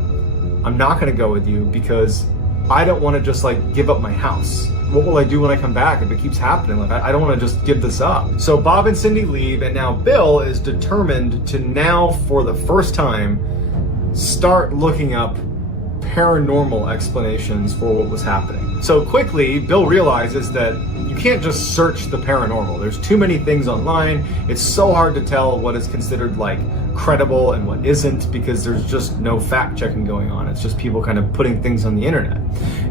I'm not going to go with you because I don't want to just give up my house. What will I do when I come back if it keeps happening? I don't want to just give this up. So Bob and Cindy leave, and now Bill is determined to now, for the first time, start looking up paranormal explanations for what was happening. So quickly, Bill realizes that you can't just search the paranormal. There's too many things online. It's so hard to tell what is considered credible and what isn't, because there's just no fact checking going on. It's just people kind of putting things on the internet.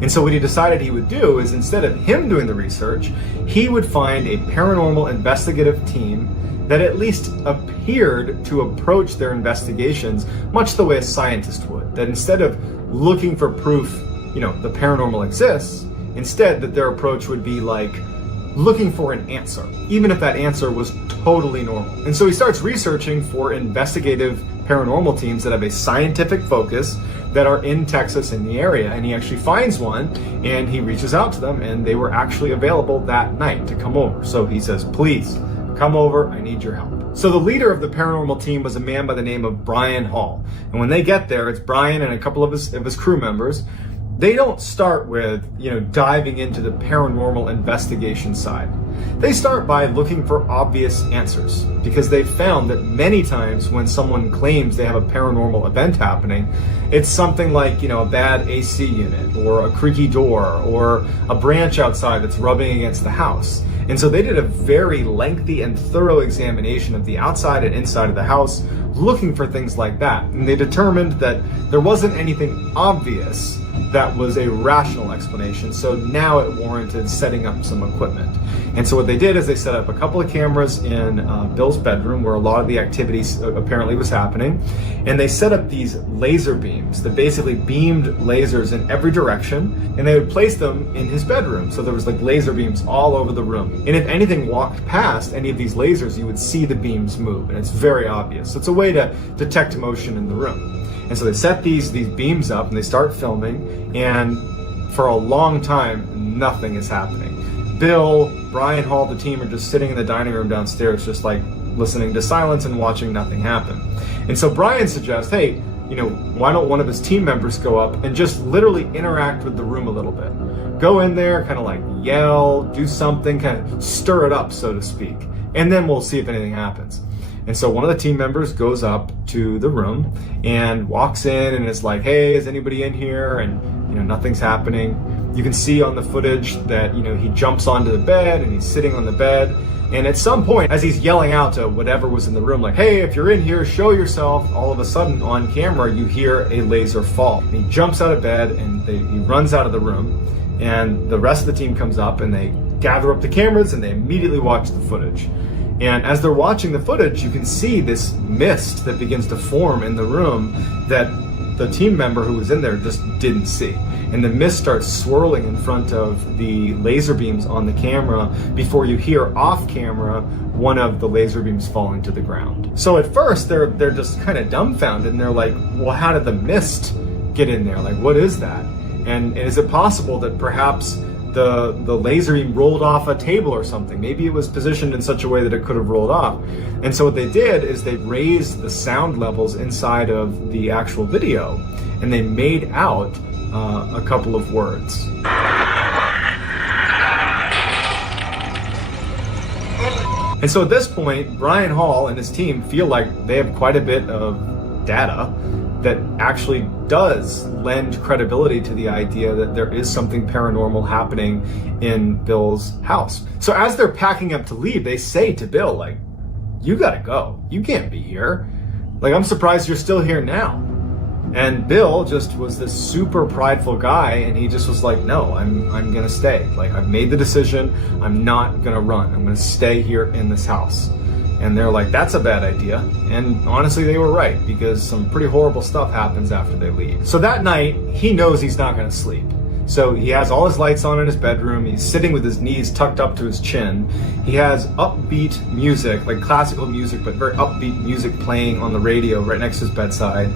And so what he decided he would do is, instead of him doing the research, he would find a paranormal investigative team that at least appeared to approach their investigations much the way a scientist would. That instead of looking for proof, the paranormal exists, Instead, that their approach would be like looking for an answer, even if that answer was totally normal. And so he starts researching for investigative paranormal teams that have a scientific focus that are in Texas in the area, and he actually finds one and he reaches out to them, and they were actually available that night to come over. So he says, please come over, I need your help. So the leader of the paranormal team was a man by the name of Brian Hall. And when they get there, it's Brian and a couple of his crew members. They don't start with, diving into the paranormal investigation side. They start by looking for obvious answers, because they've found that many times when someone claims they have a paranormal event happening, it's something like, a bad AC unit or a creaky door or a branch outside that's rubbing against the house. And so they did a very lengthy and thorough examination of the outside and inside of the house, looking for things like that. And they determined that there wasn't anything obvious that was a rational explanation, so now it warranted setting up some equipment. And so what they did is they set up a couple of cameras in Bill's bedroom, where a lot of the activities apparently was happening, and they set up these laser beams that basically beamed lasers in every direction, and they would place them in his bedroom. So there was like laser beams all over the room, and if anything walked past any of these lasers, you would see the beams move, and it's very obvious. So it's a way to detect motion in the room. And so they set these beams up and they start filming, and for a long time, nothing is happening. Bill, Brian Hall, the team are just sitting in the dining room downstairs, just like listening to silence and watching nothing happen. And so Brian suggests, hey, why don't one of his team members go up and just literally interact with the room a little bit? Go in there, kind of like yell, do something, kind of stir it up, so to speak. And then we'll see if anything happens. And so one of the team members goes up to the room and walks in and is like, hey, is anybody in here? And, nothing's happening. You can see on the footage that, he jumps onto the bed and he's sitting on the bed. And at some point, as he's yelling out to whatever was in the room, like, hey, if you're in here, show yourself, all of a sudden on camera, you hear a laser fall. And he jumps out of bed and he runs out of the room. And the rest of the team comes up and they gather up the cameras and they immediately watch the footage. And as they're watching the footage, you can see this mist that begins to form in the room that the team member who was in there just didn't see. And the mist starts swirling in front of the laser beams on the camera before you hear off camera one of the laser beams falling to the ground. So at first they're just kind of dumbfounded, and they're like, well, how did the mist get in there? Like, what is that? And is it possible that perhaps the laser beam rolled off a table or something? Maybe it was positioned in such a way that it could have rolled off. And so what they did is they raised the sound levels inside of the actual video, and they made out a couple of words. And so at this point, Brian Hall and his team feel like they have quite a bit of data that actually does lend credibility to the idea that there is something paranormal happening in Bill's house. So as they're packing up to leave, they say to Bill, like, you gotta go. You can't be here. Like, I'm surprised you're still here now. And Bill just was this super prideful guy, and he just was like, no, I'm gonna stay. Like, I've made the decision, I'm not gonna run. I'm gonna stay here in this house. And they're like, that's a bad idea. And honestly, they were right, because some pretty horrible stuff happens after they leave. So that night, he knows he's not gonna sleep. So he has all his lights on in his bedroom. He's sitting with his knees tucked up to his chin. He has upbeat music, like classical music, but very upbeat music playing on the radio right next to his bedside.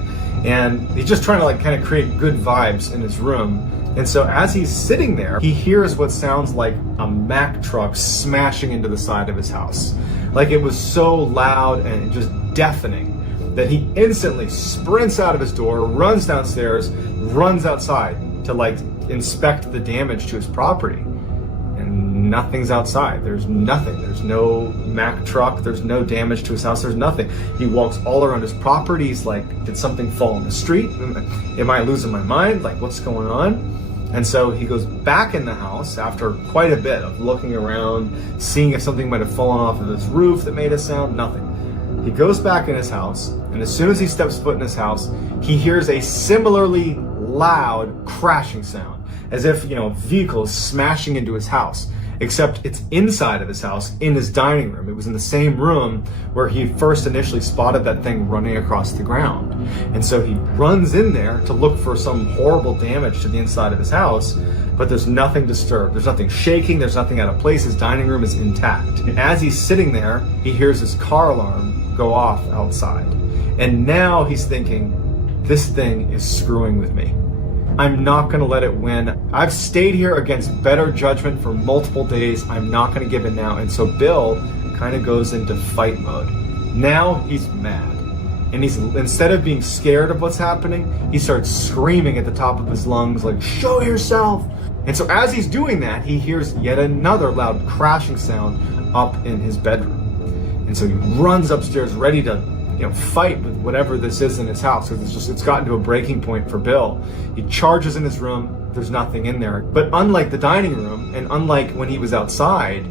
And he's just trying to like kind of create good vibes in his room. And so as he's sitting there, he hears what sounds like a Mack truck smashing into the side of his house. Like, it was so loud and just deafening that he instantly sprints out of his door, runs downstairs, runs outside to like inspect the damage to his property. And nothing's outside. There's nothing. There's no Mack truck. There's no damage to his house. There's nothing. He walks all around his property. He's like, did something fall in the street? Am I losing my mind? Like, what's going on? And so he goes back in the house after quite a bit of looking around, seeing if something might have fallen off of his roof that made a sound. Nothing. He goes back in his house, and as soon as he steps foot in his house, he hears a similarly loud crashing sound, as if, a vehicle is smashing into his house. except it's inside of his house, in his dining room. It was in the same room where he first initially spotted that thing running across the ground. And so he runs in there to look for some horrible damage to the inside of his house, but there's nothing disturbed. There's nothing shaking, there's nothing out of place. His dining room is intact. And as he's sitting there, he hears his car alarm go off outside. And now he's thinking, this thing is screwing with me. I'm not gonna let it win. I've stayed here against better judgment for multiple days. I'm not gonna give in now. And so Bill kind of goes into fight mode. Now he's mad. And he's, instead of being scared of what's happening, he starts screaming at the top of his lungs, like, show yourself. And so as he's doing that, he hears yet another loud crashing sound up in his bedroom. And so he runs upstairs ready to fight with whatever this is in his house, because it's gotten to a breaking point for Bill. He charges in his room, there's nothing in there. But unlike the dining room, and unlike when he was outside,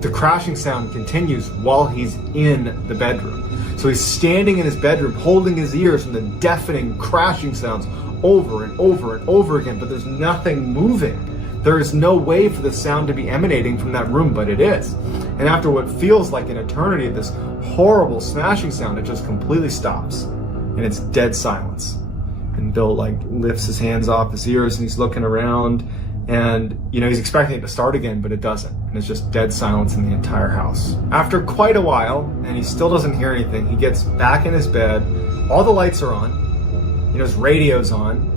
the crashing sound continues while he's in the bedroom. So he's standing in his bedroom, holding his ears from the deafening crashing sounds over and over and over again, but there's nothing moving. There is no way for the sound to be emanating from that room, but it is. And after what feels like an eternity of this horrible smashing sound, it just completely stops. And it's dead silence. And Bill lifts his hands off his ears and he's looking around, and he's expecting it to start again, but it doesn't. And it's just dead silence in the entire house. After quite a while, and he still doesn't hear anything, he gets back in his bed. All the lights are on. His radio's on.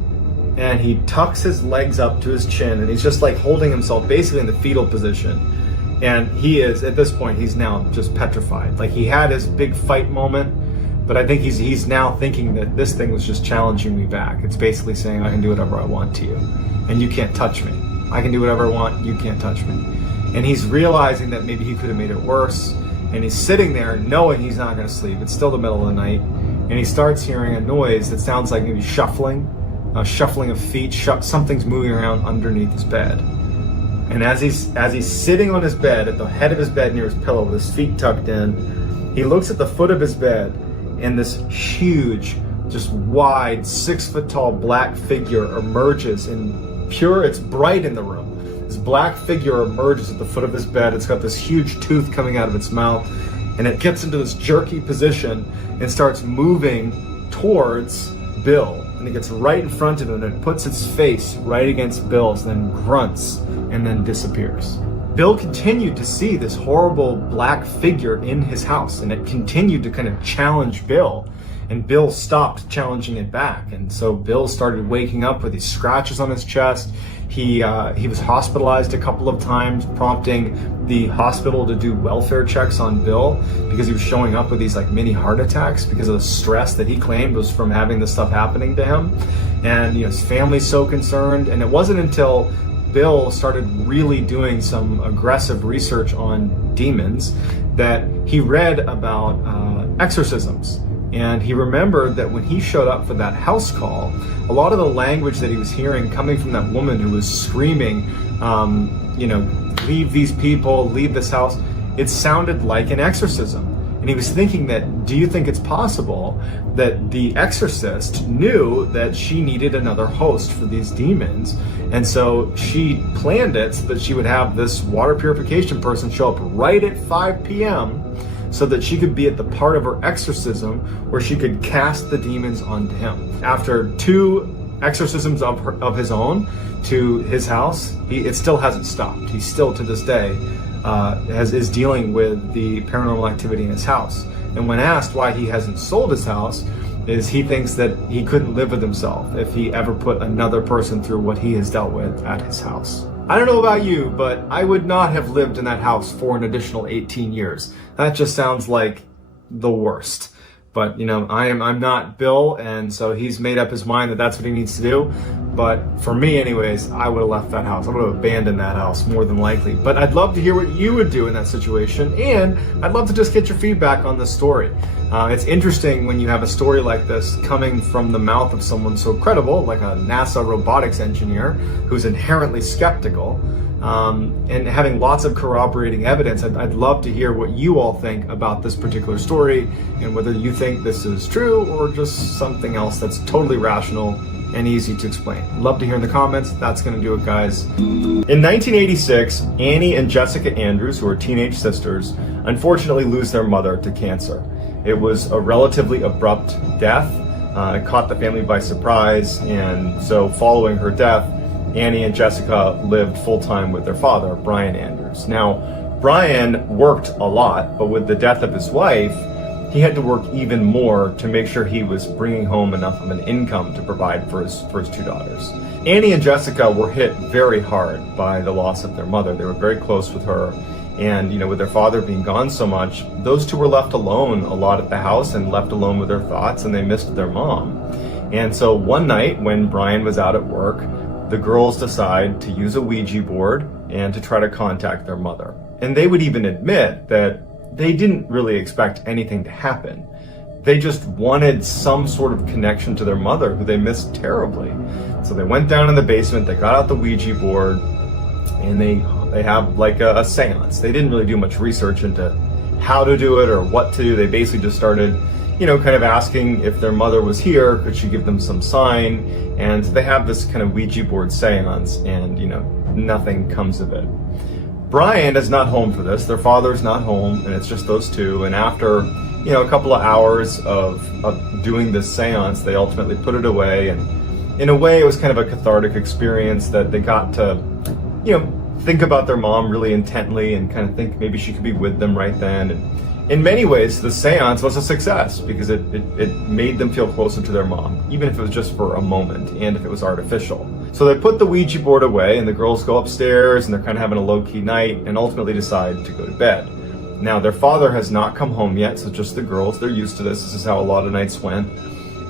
And he tucks his legs up to his chin, and he's just holding himself basically in the fetal position. And he is, at this point, he's now just petrified. He had his big fight moment, but I think he's now thinking that this thing was just challenging me back. It's basically saying, I can do whatever I want to you, and you can't touch me. I can do whatever I want, you can't touch me. And he's realizing that maybe he could have made it worse, and he's sitting there knowing he's not gonna sleep. It's still the middle of the night, and he starts hearing a noise that sounds like maybe shuffling of feet, something's moving around underneath his bed. And as he's sitting on his bed, at the head of his bed near his pillow with his feet tucked in, he looks at the foot of his bed, and this huge, just wide, 6-foot tall black figure emerges it's bright in the room. This black figure emerges at the foot of his bed. It's got this huge tooth coming out of its mouth, and it gets into this jerky position and starts moving towards Bill. And it gets right in front of him, and it puts its face right against Bill's, and then grunts and then disappears. Bill continued to see this horrible black figure in his house, and it continued to kind of challenge Bill, and Bill stopped challenging it back. And so Bill started waking up with these scratches on his chest. He was hospitalized a couple of times, prompting the hospital to do welfare checks on Bill because he was showing up with these mini heart attacks because of the stress that he claimed was from having this stuff happening to him. And his family's so concerned. And it wasn't until Bill started really doing some aggressive research on demons that he read about exorcisms. And he remembered that when he showed up for that house call, a lot of the language that he was hearing coming from that woman who was screaming, leave these people, leave this house, it sounded like an exorcism. And he was thinking that, do you think it's possible that the exorcist knew that she needed another host for these demons? And so she planned it so that she would have this water purification person show up right at 5 p.m. so that she could be at the part of her exorcism where she could cast the demons onto him. After 2 exorcisms of his own to his house, it still hasn't stopped. He still, to this day, is dealing with the paranormal activity in his house. And when asked why he hasn't sold his house, is he thinks that he couldn't live with himself if he ever put another person through what he has dealt with at his house. I don't know about you, but I would not have lived in that house for an additional 18 years. That just sounds like the worst. But, I'm not Bill, and so he's made up his mind that that's what he needs to do. But for me, anyways, I would have left that house. I would have abandoned that house, more than likely. But I'd love to hear what you would do in that situation, and I'd love to just get your feedback on this story. It's interesting when you have a story like this coming from the mouth of someone so credible, like a NASA robotics engineer who's inherently skeptical, and having lots of corroborating evidence. I'd love to hear what you all think about this particular story, and whether you think this is true or just something else that's totally rational and easy to explain. Love to hear in the comments. That's gonna do it, guys. In 1986, Annie and Jessica Andrews, who are teenage sisters, unfortunately lose their mother to cancer. It was a relatively abrupt death. It caught the family by surprise, and so following her death, Annie and Jessica lived full-time with their father, Brian Andrews. Now, Brian worked a lot, but with the death of his wife, he had to work even more to make sure he was bringing home enough of an income to provide for his two daughters. Annie and Jessica were hit very hard by the loss of their mother. They were very close with her, and with their father being gone so much, those two were left alone a lot at the house and left alone with their thoughts, and they missed their mom. And so one night when Brian was out at work, the girls decide to use a Ouija board and to try to contact their mother. And they would even admit that they didn't really expect anything to happen. They just wanted some sort of connection to their mother, who they missed terribly. So they went down in the basement, they got out the Ouija board, and they have like a seance. They didn't really do much research into how to do it or what to do. They basically just started, kind of asking if their mother was here, could she give them some sign? And they have this kind of Ouija board seance, and nothing comes of it. Brian is not home for this. Their father's not home, and it's just those two. And after, a couple of hours of doing this seance, they ultimately put it away. And in a way, it was kind of a cathartic experience that they got to, think about their mom really intently and kind of think maybe she could be with them right then. And in many ways, the seance was a success because it made them feel closer to their mom, even if it was just for a moment and if it was artificial. So they put the Ouija board away, and the girls go upstairs, and they're kind of having a low-key night, and ultimately decide to go to bed. Now, their father has not come home yet, so just the girls. They're used to this. This is how a lot of nights went.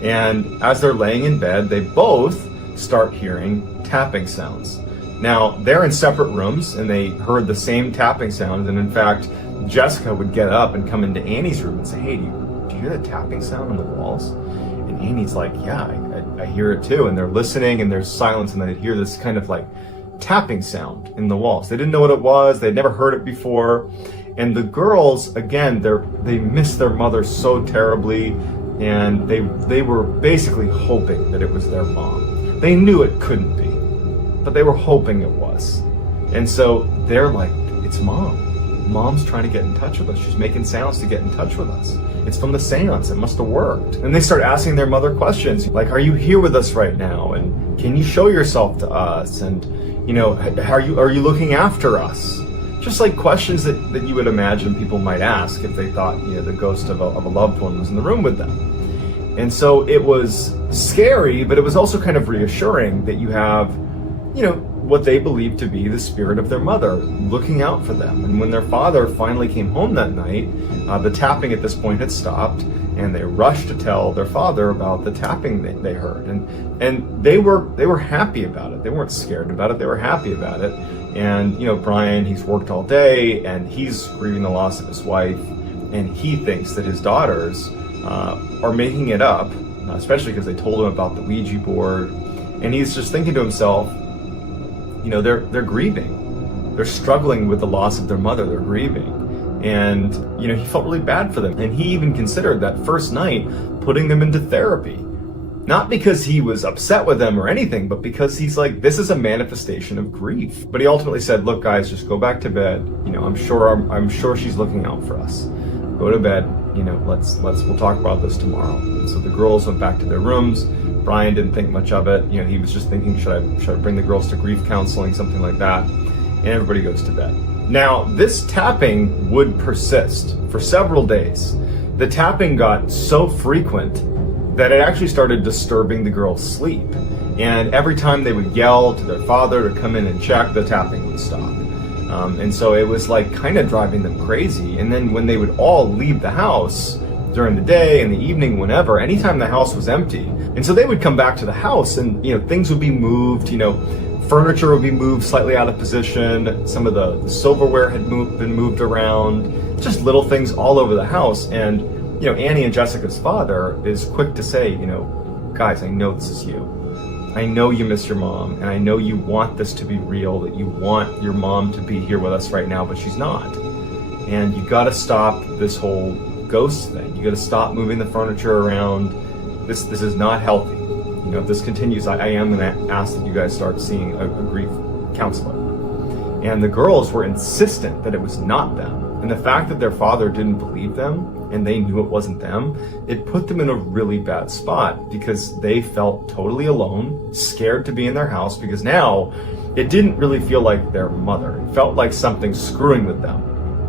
And as they're laying in bed, they both start hearing tapping sounds. Now, they're in separate rooms, and they heard the same tapping sound, and in fact, Jessica would get up and come into Annie's room and say, "Hey, do you hear the tapping sound on the walls?" And Annie's like, "Yeah, I hear it too." And they're listening, and there's silence, and they hear this kind of like tapping sound in the walls. They didn't know what it was. They'd never heard it before. And the girls, again, they miss their mother so terribly, and they were basically hoping that it was their mom. They knew it couldn't be, but they were hoping it was. And so they're like, "It's Mom. Mom's trying to get in touch with us. She's making sounds to get in touch with us. It's from the seance. It must have worked." And they start asking their mother questions like, "Are you here with us right now? And can you show yourself to us? And are you looking after us?" Just like questions that you would imagine people might ask if they thought the ghost of a loved one was in the room with them. And so it was scary, but it was also kind of reassuring that you have what they believed to be the spirit of their mother looking out for them. And when their father finally came home that night, the tapping at this point had stopped, and they rushed to tell their father about the tapping they heard. And they were happy about it. They weren't scared about it. They were happy about it. And Brian, he's worked all day, and he's grieving the loss of his wife, and he thinks that his daughters are making it up, especially because they told him about the Ouija board. And he's just thinking to himself, they're grieving. They're struggling with the loss of their mother. They're grieving. And, he felt really bad for them. And he even considered that first night putting them into therapy. Not because he was upset with them or anything, but because he's like, this is a manifestation of grief. But he ultimately said, "Look, guys, just go back to bed. I'm sure she's looking out for us. Go to bed. We'll talk about this tomorrow." And so the girls went back to their rooms. Brian didn't think much of it. He was just thinking, should I bring the girls to grief counseling, something like that. And everybody goes to bed. Now, this tapping would persist for several days. The tapping got so frequent that it actually started disturbing the girls' sleep. And every time they would yell to their father to come in and check, the tapping would stop. And so it was like kind of driving them crazy. And then when they would all leave the house during the day, in the evening, whenever, anytime the house was empty. And so they would come back to the house, and things would be moved, furniture would be moved slightly out of position, some of the silverware had been moved around, just little things all over the house. And Annie and Jessica's father is quick to say, "Guys, I know this is you. I know you miss your mom, and I know you want this to be real, that you want your mom to be here with us right now, but she's not. And you gotta stop this whole ghost thing. You gotta stop moving the furniture around. This is not healthy." if this continues, I am going to ask that you guys start seeing a grief counselor. And the girls were insistent that it was not them. And the fact that their father didn't believe them and they knew it wasn't them, it put them in a really bad spot because they felt totally alone, scared to be in their house, because now it didn't really feel like their mother. It felt like something screwing with them.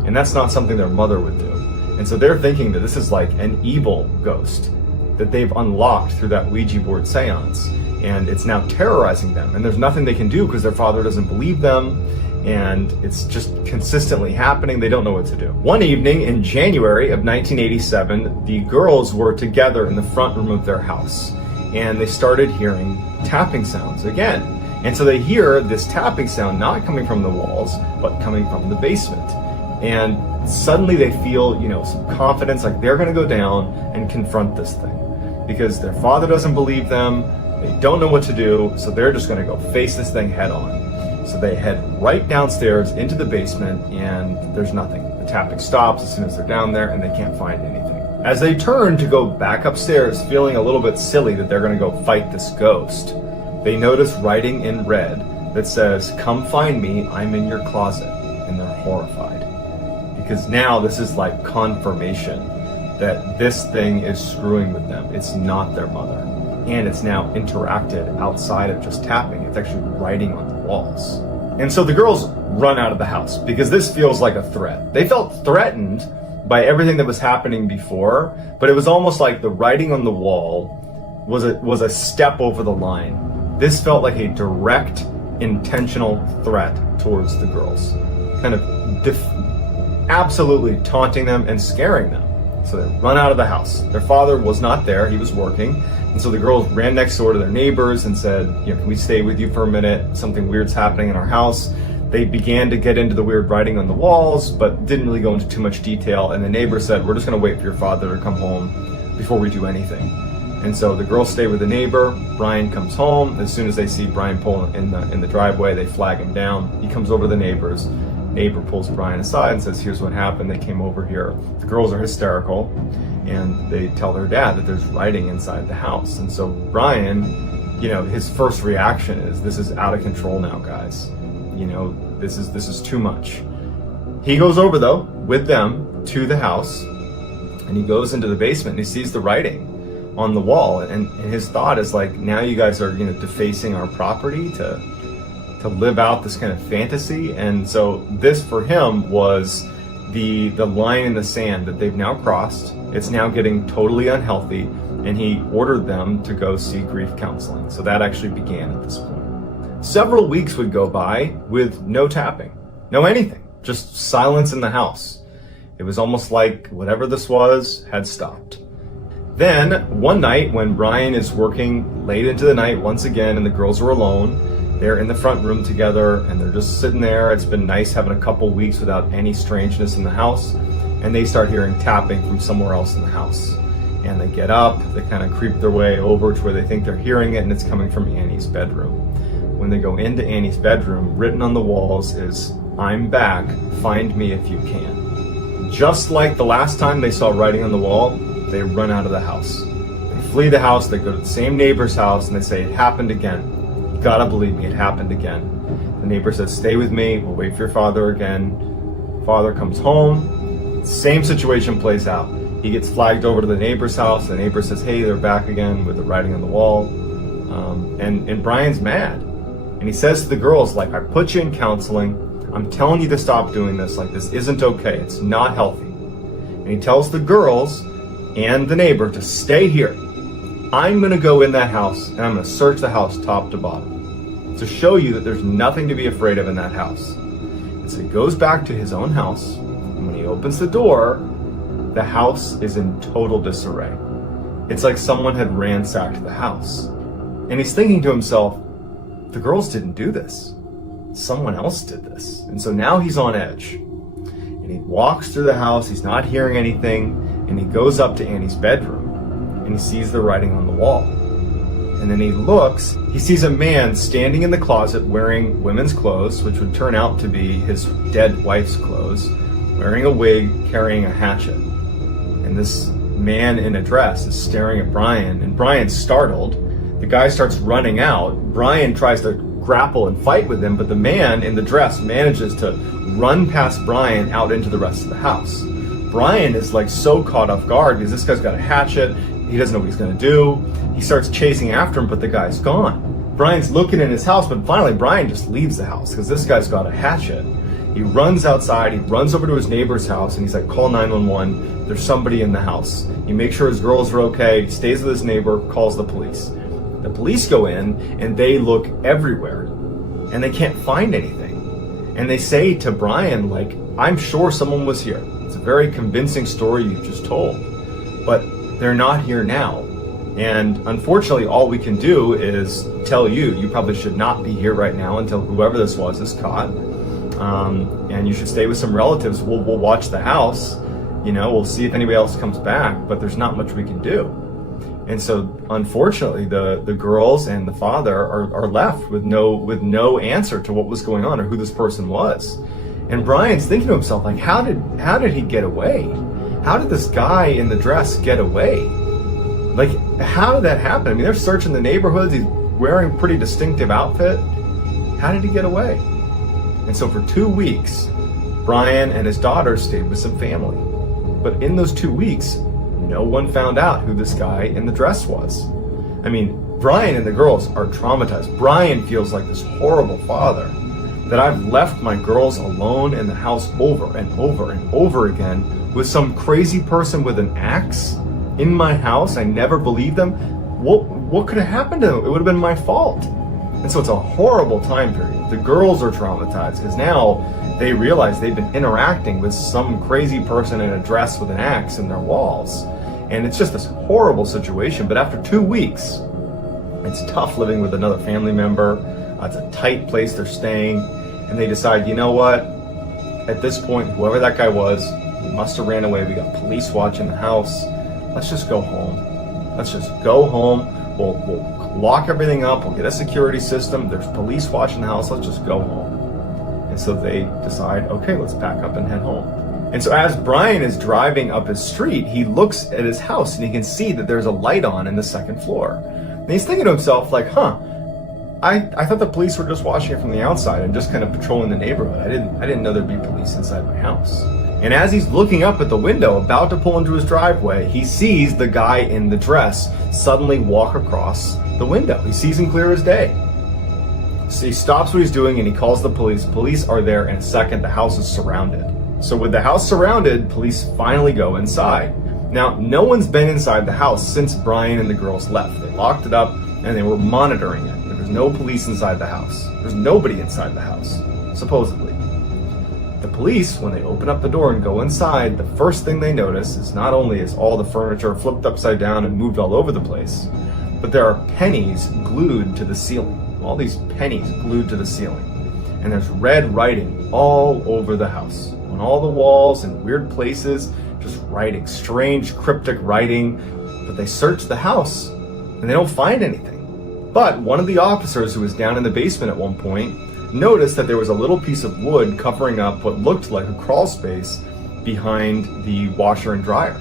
And that's not something their mother would do. And so they're thinking that this is like an evil ghost that they've unlocked through that Ouija board seance. And it's now terrorizing them. And there's nothing they can do because their father doesn't believe them. And it's just consistently happening. They don't know what to do. One evening in January of 1987, the girls were together in the front room of their house. And they started hearing tapping sounds again. And so they hear this tapping sound not coming from the walls, but coming from the basement. And suddenly they feel, some confidence, like they're going to go down and confront this thing. Because their father doesn't believe them, they don't know what to do, so they're just going to go face this thing head on. So they head right downstairs into the basement, and there's nothing. The tapping stops as soon as they're down there, and they can't find anything. As they turn to go back upstairs, feeling a little bit silly that they're going to go fight this ghost, they notice writing in red that says, "Come find me, I'm in your closet," and they're horrified. Because now this is like confirmation that this thing is screwing with them. It's not their mother. And it's now interacted outside of just tapping. It's actually writing on the walls. And so the girls run out of the house because this feels like a threat. They felt threatened by everything that was happening before, but it was almost like the writing on the wall was a step over the line. This felt like a direct, intentional threat towards the girls. Kind of absolutely taunting them and scaring them. So they run out of the house. Their father was not there, he was working. And so the girls ran next door to their neighbors and said, can we stay with you for a minute? Something weird's happening in our house. They began to get into the weird writing on the walls, but didn't really go into too much detail. And the neighbor said, we're just gonna wait for your father to come home before we do anything. And so the girls stay with the neighbor. Brian comes home. As soon as they see Brian pull in the driveway, they flag him down. He comes over to the neighbors. Neighbor pulls Brian aside and says, here's what happened. They came over here. The girls are hysterical, and they tell their dad that there's writing inside the house. And so Brian, his first reaction is, this is out of control now, guys. This is too much. He goes over though with them to the house, and he goes into the basement and he sees the writing on the wall, and his thought is like, now you guys are defacing our property to live out this kind of fantasy. And so this for him was the line in the sand that they've now crossed. It's now getting totally unhealthy, and he ordered them to go see grief counseling. So that actually began at this point. Several weeks would go by with no tapping, no anything, just silence in the house. It was almost like whatever this was had stopped. Then one night when Brian is working late into the night once again and the girls are alone, they're in the front room together and they're just sitting there. It's been nice having a couple weeks without any strangeness in the house. And they start hearing tapping from somewhere else in the house. And they get up, they kind of creep their way over to where they think they're hearing it, and it's coming from Annie's bedroom. When they go into Annie's bedroom, written on the walls is, "I'm back, find me if you can." Just like the last time they saw writing on the wall, they run out of the house. They flee the house, they go to the same neighbor's house, and they say, "It happened again. You gotta believe me, it happened again." The neighbor says, "Stay with me, we'll wait for your father again." Father comes home, same situation plays out. He gets flagged over to the neighbor's house. The neighbor says, "Hey, they're back again," with the writing on the wall. And Brian's mad. And he says to the girls, like, "I put you in counseling. I'm telling you to stop doing this. Like, this isn't okay. It's not healthy." And he tells the girls and the neighbor to stay here. I'm gonna go in that house and I'm gonna search the house top to bottom to show you that there's nothing to be afraid of in that house. And so he goes back to his own house, and when he opens the door, the house is in total disarray. It's like someone had ransacked the house. And he's thinking to himself, the girls didn't do this. Someone else did this. And so now he's on edge. And he walks through the house, he's not hearing anything, and he goes up to Annie's bedroom, and he sees the writing on the wall. And then he looks, he sees a man standing in the closet wearing women's clothes, which would turn out to be his dead wife's clothes, wearing a wig, carrying a hatchet. And this man in a dress is staring at Brian, and Brian's startled The guy starts running out. Brian tries to grapple and fight with him, but the man in the dress manages to run past Brian out into the rest of the house. Brian is like so caught off guard because this guy's got a hatchet. He doesn't know what he's going to do. He starts chasing after him, but the guy's gone. Brian's looking in his house, but finally Brian just leaves the house because this guy's got a hatchet. He runs outside, he runs over to his neighbor's house, and he's like, call 911, there's somebody in the house. He makes sure his girls are okay, stays with his neighbor, calls the police. The police go in, and they look everywhere, and they can't find anything. And they say to Brian, like, I'm sure someone was here. It's a very convincing story you just told, but they're not here now. And unfortunately, all we can do is tell you probably should not be here right now until whoever this was is caught. And you should stay with some relatives. We'll watch the house, we'll see if anybody else comes back, but there's not much we can do. And so unfortunately the girls and the father are left with no answer to what was going on or who this person was. And Brian's thinking to himself, like, how did he get away? How did this guy in the dress get away? Like, how did that happen? I mean, they're searching the neighborhoods. He's wearing a pretty distinctive outfit. How did he get away? And so for 2 weeks, Brian and his daughter stayed with some family. But in those 2 weeks, no one found out who this guy in the dress was. I mean, Brian and the girls are traumatized. Brian feels like this horrible father, that I've left my girls alone in the house over and over and over again with some crazy person with an axe in my house. I never believed them. What could have happened to them? It would have been my fault. And so it's a horrible time period. The girls are traumatized because now they realize they've been interacting with some crazy person in a dress with an axe in their walls. And it's just this horrible situation. But after 2 weeks, it's tough living with another family member. It's a tight place they're staying. And they decide, you know what? At this point, whoever that guy was, he must have ran away. We got police watching the house. Let's just go home. Let's just go home. We'll lock everything up. We'll get a security system. There's police watching the house. Let's just go home. And so they decide, okay, let's pack up and head home. And so as Brian is driving up his street, he looks at his house and he can see that there's a light on in the second floor. And he's thinking to himself, like, I thought the police were just watching it from the outside and just kind of patrolling the neighborhood. I didn't know there'd be police inside my house. And as he's looking up at the window, about to pull into his driveway, he sees the guy in the dress suddenly walk across the window. He sees him clear as day. So he stops what he's doing and he calls the police. Police are there in a second. The house is surrounded. So with the house surrounded, police finally go inside. Now, no one's been inside the house since Brian and the girls left. They locked it up and they were monitoring it. There was no police inside the house. There's nobody inside the house, supposedly. The police, when they open up the door and go inside, the first thing they notice is not only is all the furniture flipped upside down and moved all over the place, but there are pennies glued to the ceiling. All these pennies glued to the ceiling. And there's red writing all over the house. On all the walls and weird places, just writing, strange cryptic writing. But they search the house and they don't find anything. But one of the officers who was down in the basement at one point noticed that there was a little piece of wood covering up what looked like a crawl space behind the washer and dryer.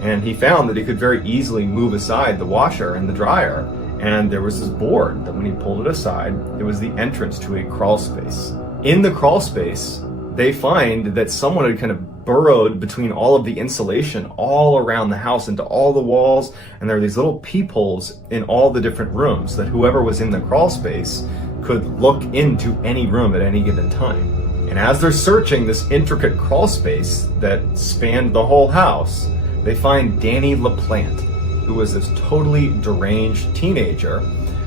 And he found that he could very easily move aside the washer and the dryer. And there was this board that when he pulled it aside, it was the entrance to a crawl space. In the crawl space, they find that someone had kind of burrowed between all of the insulation all around the house into all the walls. And there are these little peepholes in all the different rooms that whoever was in the crawl space could look into any room at any given time. And as they're searching this intricate crawl space that spanned the whole house, they find Danny LaPlante, who was this totally deranged teenager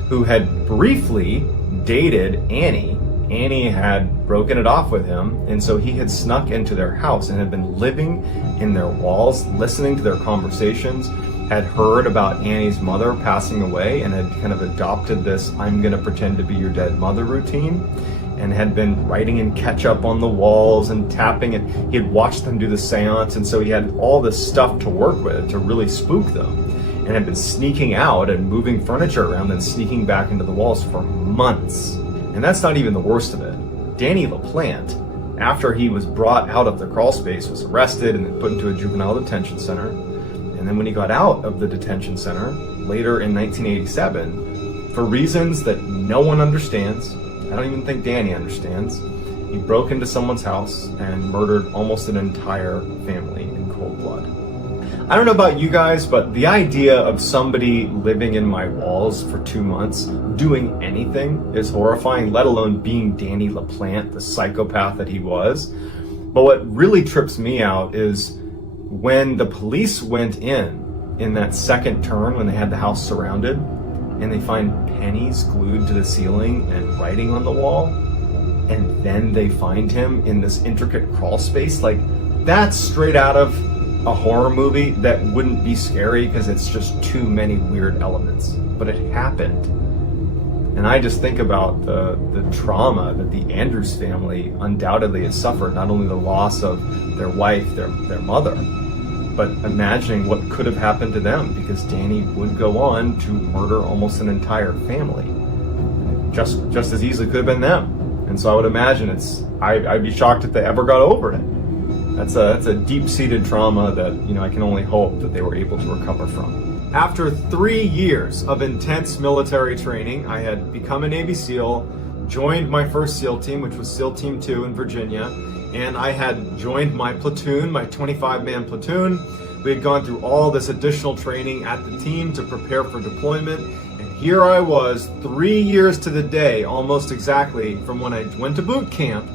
who had briefly dated Annie. Annie had broken it off with him, and so he had snuck into their house and had been living in their walls, listening to their conversations, had heard about Annie's mother passing away and had kind of adopted this "I'm gonna pretend to be your dead mother" routine, and had been writing in ketchup on the walls and tapping it. He had watched them do the seance, and so he had all this stuff to work with to really spook them, and had been sneaking out and moving furniture around and sneaking back into the walls for months. And that's not even the worst of it. Danny LaPlante, after he was brought out of the crawl space, was arrested and then put into a juvenile detention center. And then when he got out of the detention center, later in 1987, For reasons that no one understands, I don't even think Danny understands, he broke into someone's house and murdered almost an entire family in cold blood. I don't know about you guys, but the idea of somebody living in my walls for 2 months, doing anything, is horrifying, let alone being Danny LaPlante, the psychopath that he was. But what really trips me out is when the police went in that second turn, when they had the house surrounded, and they find pennies glued to the ceiling and writing on the wall, and then they find him in this intricate crawl space. Like, that's straight out of a horror movie that wouldn't be scary because it's just too many weird elements. But it happened. And I just think about the trauma that the Andrews family undoubtedly has suffered, not only the loss of their wife, their mother, but imagining what could have happened to them, because Danny would go on to murder almost an entire family. Just as easily could have been them. And so I would imagine I'd be shocked if they ever got over it. That's a deep-seated trauma that, I can only hope that they were able to recover from. After 3 years of intense military training, I had become a Navy SEAL, joined my first SEAL team, which was SEAL Team 2 in Virginia, and I had joined my platoon, my 25-man platoon. We had gone through all this additional training at the team to prepare for deployment, and here I was, 3 years to the day, almost exactly, from when I went to boot camp,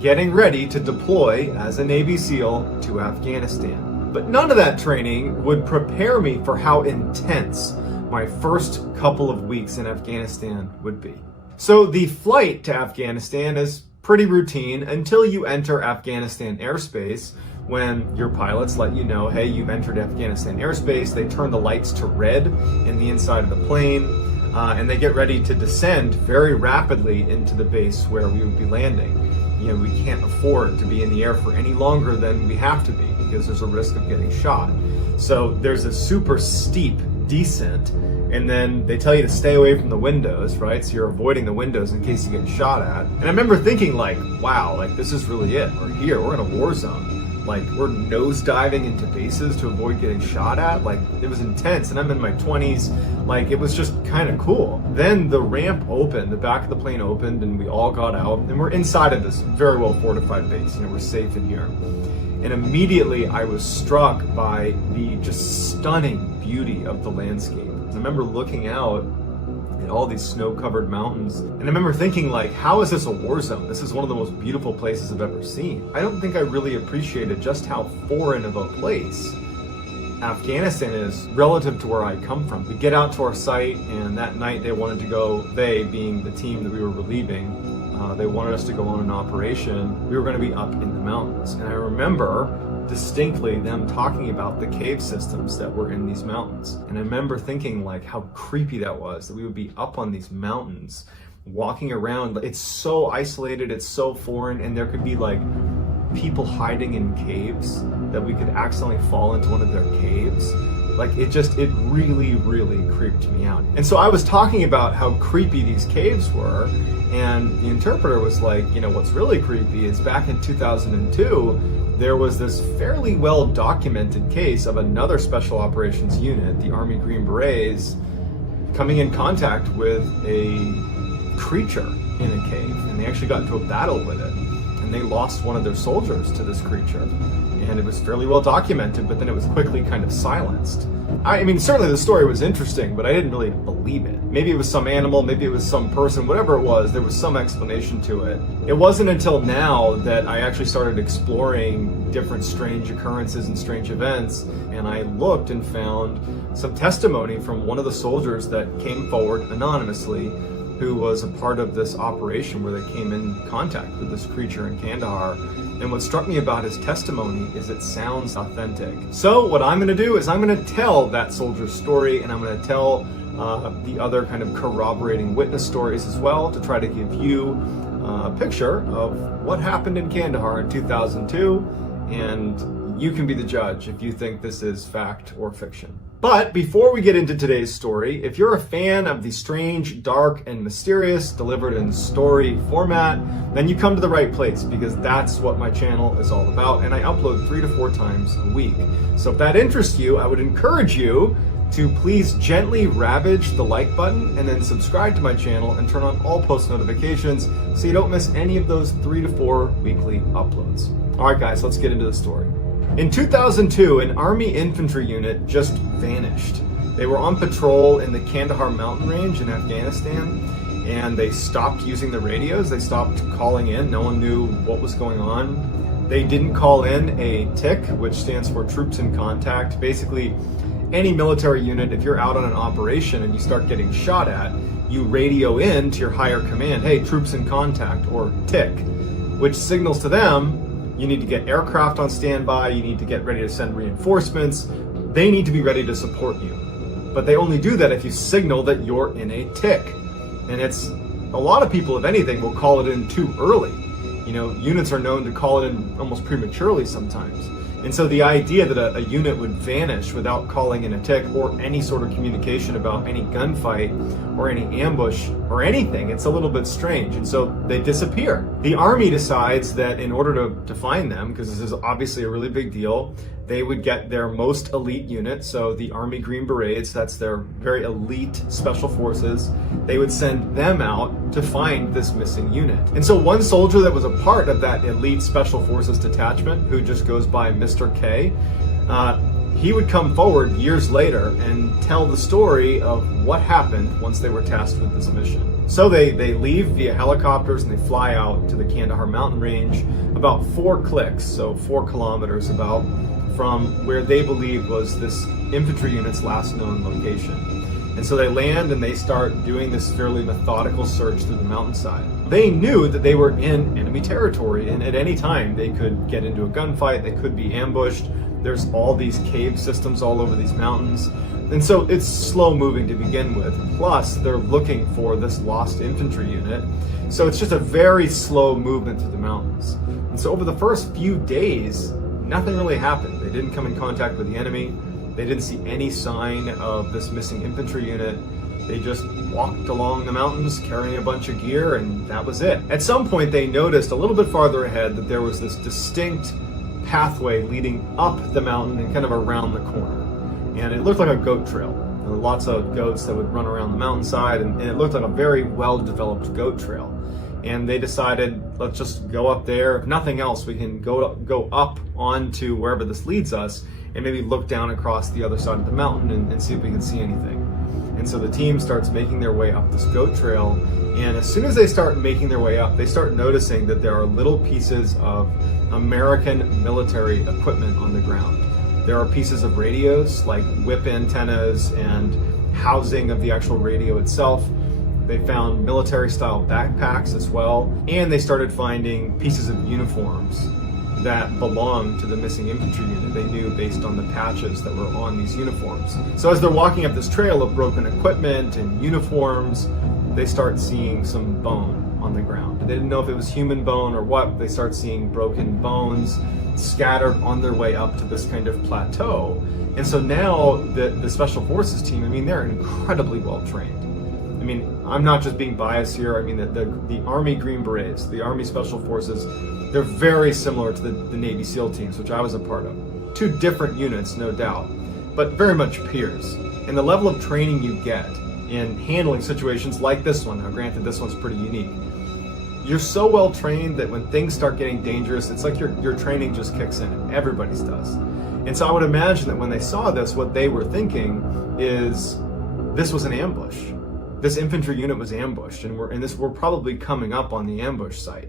getting ready to deploy as a Navy SEAL to Afghanistan. But none of that training would prepare me for how intense my first couple of weeks in Afghanistan would be. So the flight to Afghanistan is pretty routine until you enter Afghanistan airspace, when your pilots let you know, hey, you've entered Afghanistan airspace. They turn the lights to red in the inside of the plane, and they get ready to descend very rapidly into the base where we would be landing. We can't afford to be in the air for any longer than we have to be, because there's a risk of getting shot. So there's a super steep descent, and then they tell you to stay away from the windows, right? So you're avoiding the windows in case you get shot at. And I remember thinking, like, wow, like, this is really it. We're here, we're in a war zone. Like, we're nosediving into bases to avoid getting shot at. Like, it was intense, and I'm in my 20s. Like, it was just kind of cool. Then the ramp opened, the back of the plane opened, and we all got out, and we're inside of this very well fortified base. We're safe in here. And immediately I was struck by the just stunning beauty of the landscape. I remember looking out at all these snow-covered mountains, and I remember thinking, like, how is this a war zone? This is one of the most beautiful places I've ever seen. I don't think I really appreciated just how foreign of a place Afghanistan is relative to where I come from. We get out to our site, and that night they wanted to go, they being the team that we were relieving, they wanted us to go on an operation. We were going to be up in the mountains, and I remember distinctly them talking about the cave systems that were in these mountains. And I remember thinking, like, how creepy that was, that we would be up on these mountains walking around. It's so isolated, it's so foreign, and there could be like people hiding in caves, that we could accidentally fall into one of their caves. Like, it really creeped me out. And so I was talking about how creepy these caves were, and the interpreter was like, what's really creepy is back in 2002, there was this fairly well documented case of another special operations unit, the Army Green Berets, coming in contact with a creature in a cave, and they actually got into a battle with it, and they lost one of their soldiers to this creature. And it was fairly well documented, but then it was quickly kind of silenced. I mean, certainly the story was interesting, but I didn't really believe it. Maybe it was some animal, maybe it was some person, whatever it was, there was some explanation to it. It wasn't until now that I actually started exploring different strange occurrences and strange events, and I looked and found some testimony from one of the soldiers that came forward anonymously, who was a part of this operation where they came in contact with this creature in Kandahar. And what struck me about his testimony is it sounds authentic. So what I'm going to do is I'm going to tell that soldier's story, and I'm going to tell the other kind of corroborating witness stories as well, to try to give you a picture of what happened in Kandahar in 2002, and you can be the judge if you think this is fact or fiction. But before we get into today's story, if you're a fan of the strange, dark, and mysterious delivered in story format, then you come to the right place, because that's what my channel is all about, and I upload 3 to 4 times a week. So if that interests you, I would encourage you to please gently ravage the like button and then subscribe to my channel and turn on all post notifications so you don't miss any of those 3 to 4 weekly uploads. All right, guys, let's get into the story. In 2002, an Army infantry unit just vanished. They were on patrol in the Kandahar mountain range in Afghanistan, and they stopped using the radios. They stopped calling in. No one knew what was going on. They didn't call in a TIC, which stands for Troops in Contact. Basically, any military unit, if you're out on an operation and you start getting shot at, you radio in to your higher command, hey, troops in contact, or TIC, which signals to them, you need to get aircraft on standby, you need to get ready to send reinforcements, they need to be ready to support you. But they only do that if you signal that you're in a TIC. And it's, a lot of people, if anything, will call it in too early. You know, units are known to call it in almost prematurely sometimes. And so the idea that a unit would vanish without calling in a TIC or any sort of communication about any gunfight or any ambush or anything, it's a little bit strange. And so they disappear. The Army decides that in order to find them, because this is obviously a really big deal, they would get their most elite unit, so the Army Green Berets, that's their very elite special forces, they would send them out to find this missing unit. And so one soldier that was a part of that elite special forces detachment, who just goes by Mr. K, he would come forward years later and tell the story of what happened once they were tasked with this mission. So they leave via helicopters and they fly out to the Kandahar mountain range, about 4 clicks, so 4 kilometers about, from where they believe was this infantry unit's last known location. And so they land and they start doing this fairly methodical search through the mountainside. They knew that they were in enemy territory, and at any time they could get into a gunfight, they could be ambushed. There's all these cave systems all over these mountains. And so it's slow moving to begin with. Plus, they're looking for this lost infantry unit. So it's just a very slow movement through the mountains. And so over the first few days, nothing really happened. They didn't come in contact with the enemy. They didn't see any sign of this missing infantry unit. They just walked along the mountains carrying a bunch of gear, and that was it. At some point, they noticed a little bit farther ahead that there was this distinct pathway leading up the mountain and kind of around the corner. And it looked like a goat trail. There were lots of goats that would run around the mountainside, and it looked like a very well-developed goat trail. And they decided, let's just go up there. If nothing else, we can go up onto wherever this leads us and maybe look down across the other side of the mountain and see if we can see anything. And so the team starts making their way up this goat trail. And as soon as they start making their way up, they start noticing that there are little pieces of American military equipment on the ground. There are pieces of radios, like whip antennas and housing of the actual radio itself. They found military-style backpacks as well, and they started finding pieces of uniforms that belonged to the missing infantry unit. They knew based on the patches that were on these uniforms. So as they're walking up this trail of broken equipment and uniforms, they start seeing some bone on the ground. They didn't know if it was human bone or what, but they start seeing broken bones scattered on their way up to this kind of plateau. And so now the Special Forces team, I mean, they're incredibly well trained. I mean, I'm not just being biased here. I mean, the Army Green Berets, the Army Special Forces, they're very similar to the Navy SEAL teams, which I was a part of. 2 different units, no doubt, but very much peers. And the level of training you get in handling situations like this one, now granted this one's pretty unique, you're so well trained that when things start getting dangerous, it's like your training just kicks in, and everybody's does. And so I would imagine that when they saw this, what they were thinking is, this was an ambush. This infantry unit was ambushed, and we're probably coming up on the ambush site.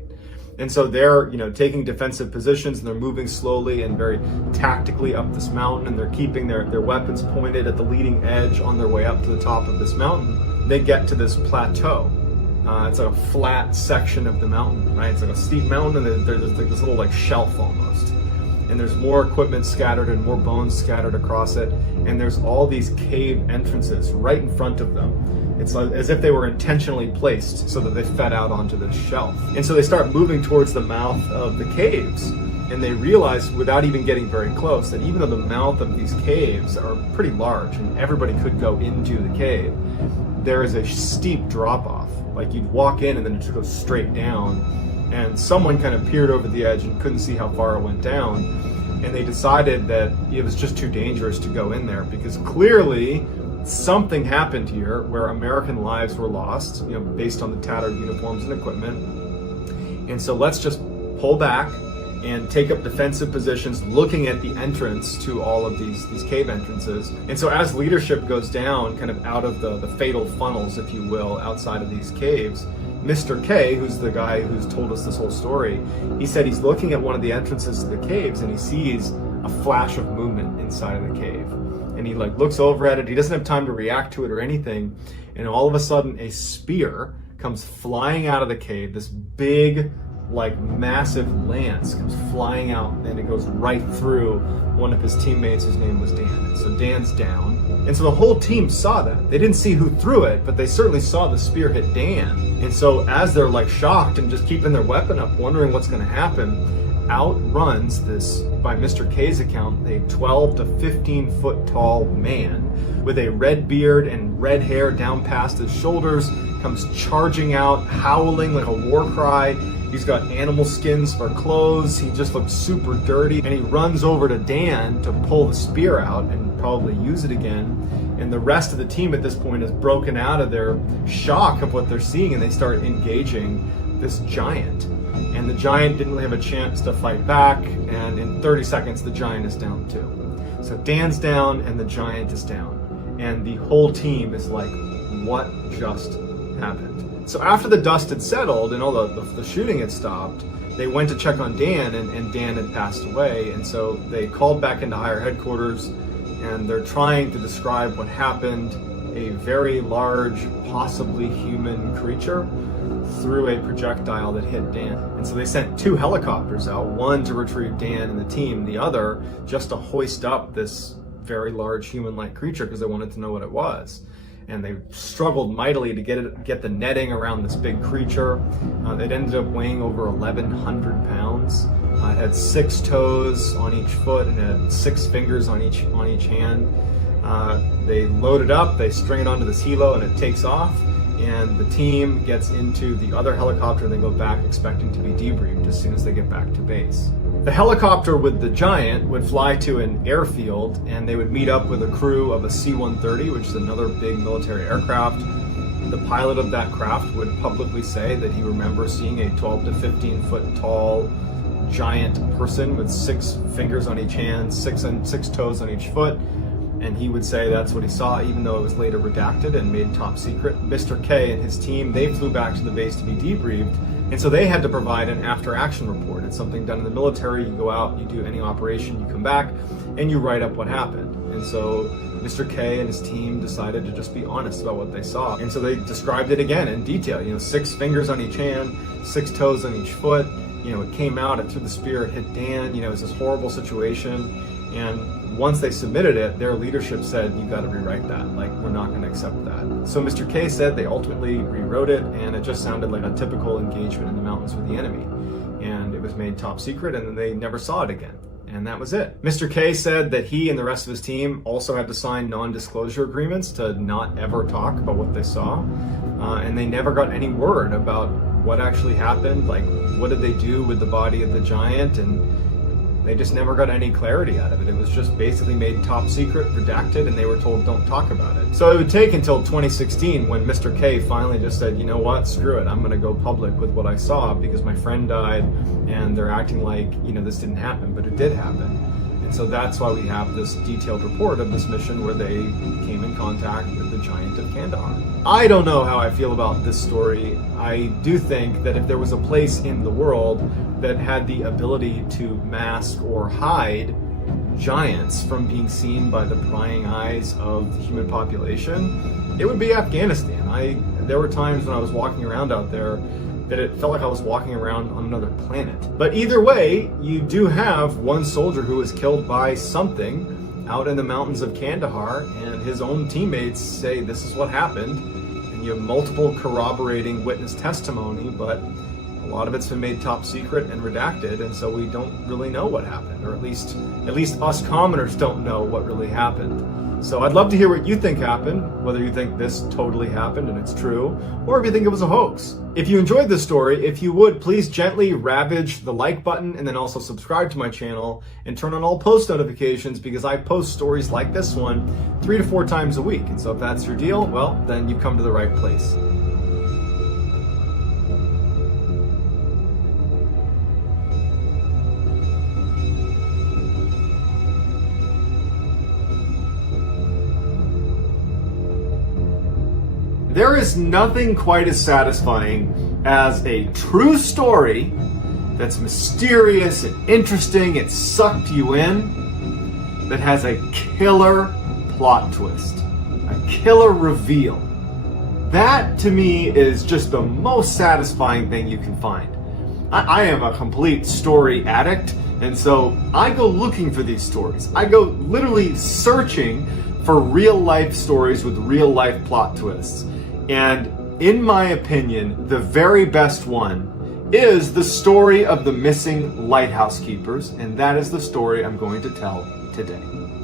And so they're, taking defensive positions, and they're moving slowly and very tactically up this mountain, and they're keeping their weapons pointed at the leading edge on their way up to the top of this mountain. They get to this plateau. It's like a flat section of the mountain, right? It's like a steep mountain, and there's like this little shelf almost. And there's more equipment scattered and more bones scattered across it, and there's all these cave entrances right in front of them. It's as if they were intentionally placed so that they fed out onto this shelf. And so they start moving towards the mouth of the caves, and they realize, without even getting very close, that even though the mouth of these caves are pretty large and everybody could go into the cave, there is a steep drop-off. Like, you'd walk in and then it just goes straight down, and someone kind of peered over the edge and couldn't see how far it went down. and they decided that it was just too dangerous to go in there because clearly something happened here where American lives were lost, based on the tattered uniforms and equipment. And so let's just pull back and take up defensive positions looking at the entrance to all of these cave entrances. And so as leadership goes down kind of out of the fatal funnels, if you will, outside of these caves, Mr. K, who's the guy who's told us this whole story, he said he's looking at one of the entrances to the caves and he sees a flash of movement inside of the cave. And he looks over at it, he doesn't have time to react to it or anything, and all of a sudden a spear comes flying out of the cave, this big, massive lance comes flying out, and it goes right through one of his teammates whose name was Dan. So Dan's down. And so the whole team saw that. They didn't see who threw it, but they certainly saw the spear hit Dan. And so as they're shocked and just keeping their weapon up, wondering what's going to happen, out runs this, by Mr. K's account, a 12 to 15 foot tall man with a red beard and red hair down past his shoulders, comes charging out, howling like a war cry. He's got animal skins for clothes. He just looks super dirty. And he runs over to Dan to pull the spear out and probably use it again. And the rest of the team at this point is broken out of their shock of what they're seeing, and they start engaging this giant. And the giant didn't really have a chance to fight back. And in 30 seconds, the giant is down too. So Dan's down and the giant is down. And the whole team is like, what just happened? So after the dust had settled and all the shooting had stopped, they went to check on Dan, and Dan had passed away. And so they called back into higher headquarters, and they're trying to describe what happened. A very large, possibly human creature threw a projectile that hit Dan. And so they sent 2 helicopters out, one to retrieve Dan and the team, the other just to hoist up this very large human-like creature because they wanted to know what it was. And they struggled mightily to get the netting around this big creature. It ended up weighing over 1,100 pounds. It had 6 toes on each foot and had 6 fingers on each hand. They load it up, they string it onto this helo, and it takes off. And the team gets into the other helicopter and they go back expecting to be debriefed as soon as they get back to base. The helicopter with the giant would fly to an airfield, and they would meet up with a crew of a C-130, which is another big military aircraft. The pilot of that craft would publicly say that he remembers seeing a 12 to 15 foot tall giant person with 6 fingers on each hand, 6 toes on each foot. And he would say that's what he saw, even though it was later redacted and made top secret. Mr. K and his team, they flew back to the base to be debriefed, and so they had to provide an after-action report. It's something done in the military. You go out, you do any operation, you come back, and you write up what happened. And so Mr. K and his team decided to just be honest about what they saw. And so they described it again in detail. 6 fingers on each hand, 6 toes on each foot. It came out, it threw the spear, it hit Dan. It was this horrible situation. And once they submitted it, their leadership said, you got to rewrite that. We're not going to accept that. So Mr. K said they ultimately rewrote it, and it just sounded like a typical engagement in the mountains with the enemy. And it was made top secret, and then they never saw it again. And that was it. Mr. K said that he and the rest of his team also had to sign non-disclosure agreements to not ever talk about what they saw. And they never got any word about what actually happened, what did they do with the body of the giant, and they just never got any clarity out of it. It was just basically made top secret, redacted, and they were told don't talk about it. So it would take until 2016 when Mr. K finally just said, you know what, screw it, I'm gonna go public with what I saw because my friend died and they're acting like, this didn't happen, but it did happen. And so that's why we have this detailed report of this mission where they came in contact with the giant of Kandahar. I don't know how I feel about this story. I do think that if there was a place in the world that had the ability to mask or hide giants from being seen by the prying eyes of the human population, it would be Afghanistan. There were times when I was walking around out there that it felt like I was walking around on another planet. But either way, you do have one soldier who was killed by something out in the mountains of Kandahar, and his own teammates say this is what happened. And you have multiple corroborating witness testimony, but A lot of it's been made top secret and redacted, and so we don't really know what happened, or at least us commoners don't know what really happened. So I'd love to hear what you think happened, whether you think this totally happened and it's true, or if you think it was a hoax. If you enjoyed this story, if you would, please gently ravage the like button and then also subscribe to my channel and turn on all post notifications, because I post stories like this one 3 to 4 times a week. And so if that's your deal, well, then you've come to the right place. There is nothing quite as satisfying as a true story that's mysterious and interesting, it sucked you in, that has a killer plot twist, a killer reveal. That, to me, is just the most satisfying thing you can find. I am a complete story addict, and so I go looking for these stories. I go literally searching for real-life stories with real-life plot twists. And in my opinion, the very best one is the story of the missing lighthouse keepers, and that is the story I'm going to tell today.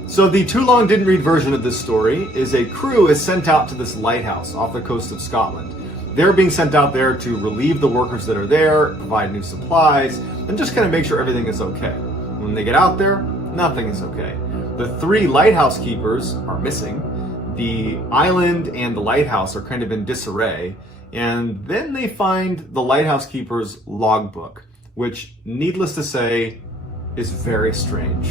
So the too long didn't read version of this story is a crew is sent out to this lighthouse off the coast of Scotland. They're being sent out there to relieve the workers that are there, provide new supplies, and just kind of make sure everything is okay. When they get out there, nothing is okay. The 3 lighthouse keepers are missing. The island and the lighthouse are kind of in disarray, and then they find the lighthouse keeper's logbook, which, needless to say, is very strange.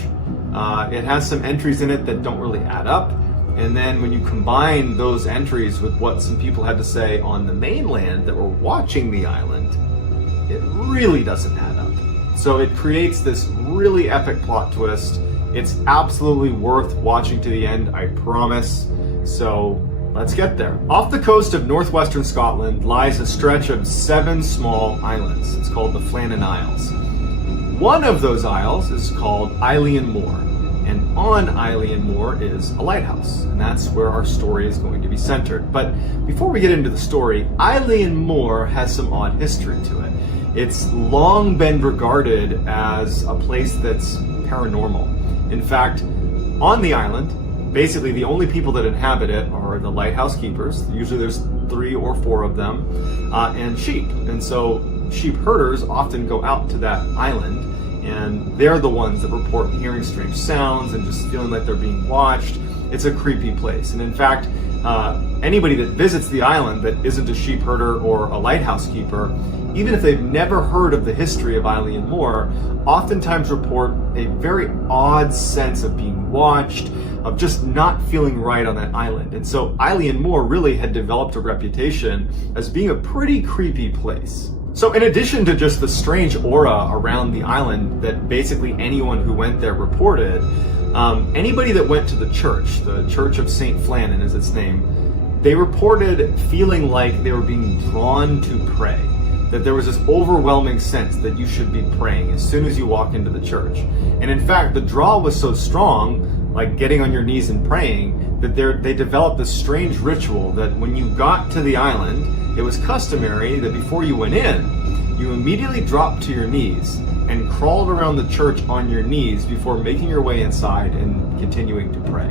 It has some entries in it that don't really add up, and then when you combine those entries with what some people had to say on the mainland that were watching the island, it really doesn't add up. So it creates this really epic plot twist. It's absolutely worth watching to the end, I promise. So let's get there. Off the coast of northwestern Scotland lies a stretch of 7 small islands. It's called the Flannan Isles. One of those isles is called Eilean Moor, and on Eilean Moor is a lighthouse, and that's where our story is going to be centered. But before we get into the story, Eilean Moor has some odd history to it. It's long been regarded as a place that's paranormal. In fact, on the island, basically the only people that inhabit it are the lighthouse keepers. Usually there's 3 or 4 of them, and sheep. And so sheep herders often go out to that island, and they're the ones that report hearing strange sounds and just feeling like they're being watched. It's a creepy place. And in fact, anybody that visits the island that isn't a sheep herder or a lighthouse keeper, even if they've never heard of the history of Eilean Moor, oftentimes report a very odd sense of being watched, of just not feeling right on that island. And so Eilean Moor really had developed a reputation as being a pretty creepy place. So in addition to just the strange aura around the island that basically anyone who went there reported, anybody that went to the Church of St. Flannan is its name, they reported feeling like they were being drawn to pray. That there was this overwhelming sense that you should be praying as soon as you walk into the church. And in fact, the draw was so strong, like getting on your knees and praying, that they developed this strange ritual that when you got to the island, it was customary that before you went in, you immediately dropped to your knees and crawled around the church on your knees before making your way inside and continuing to pray.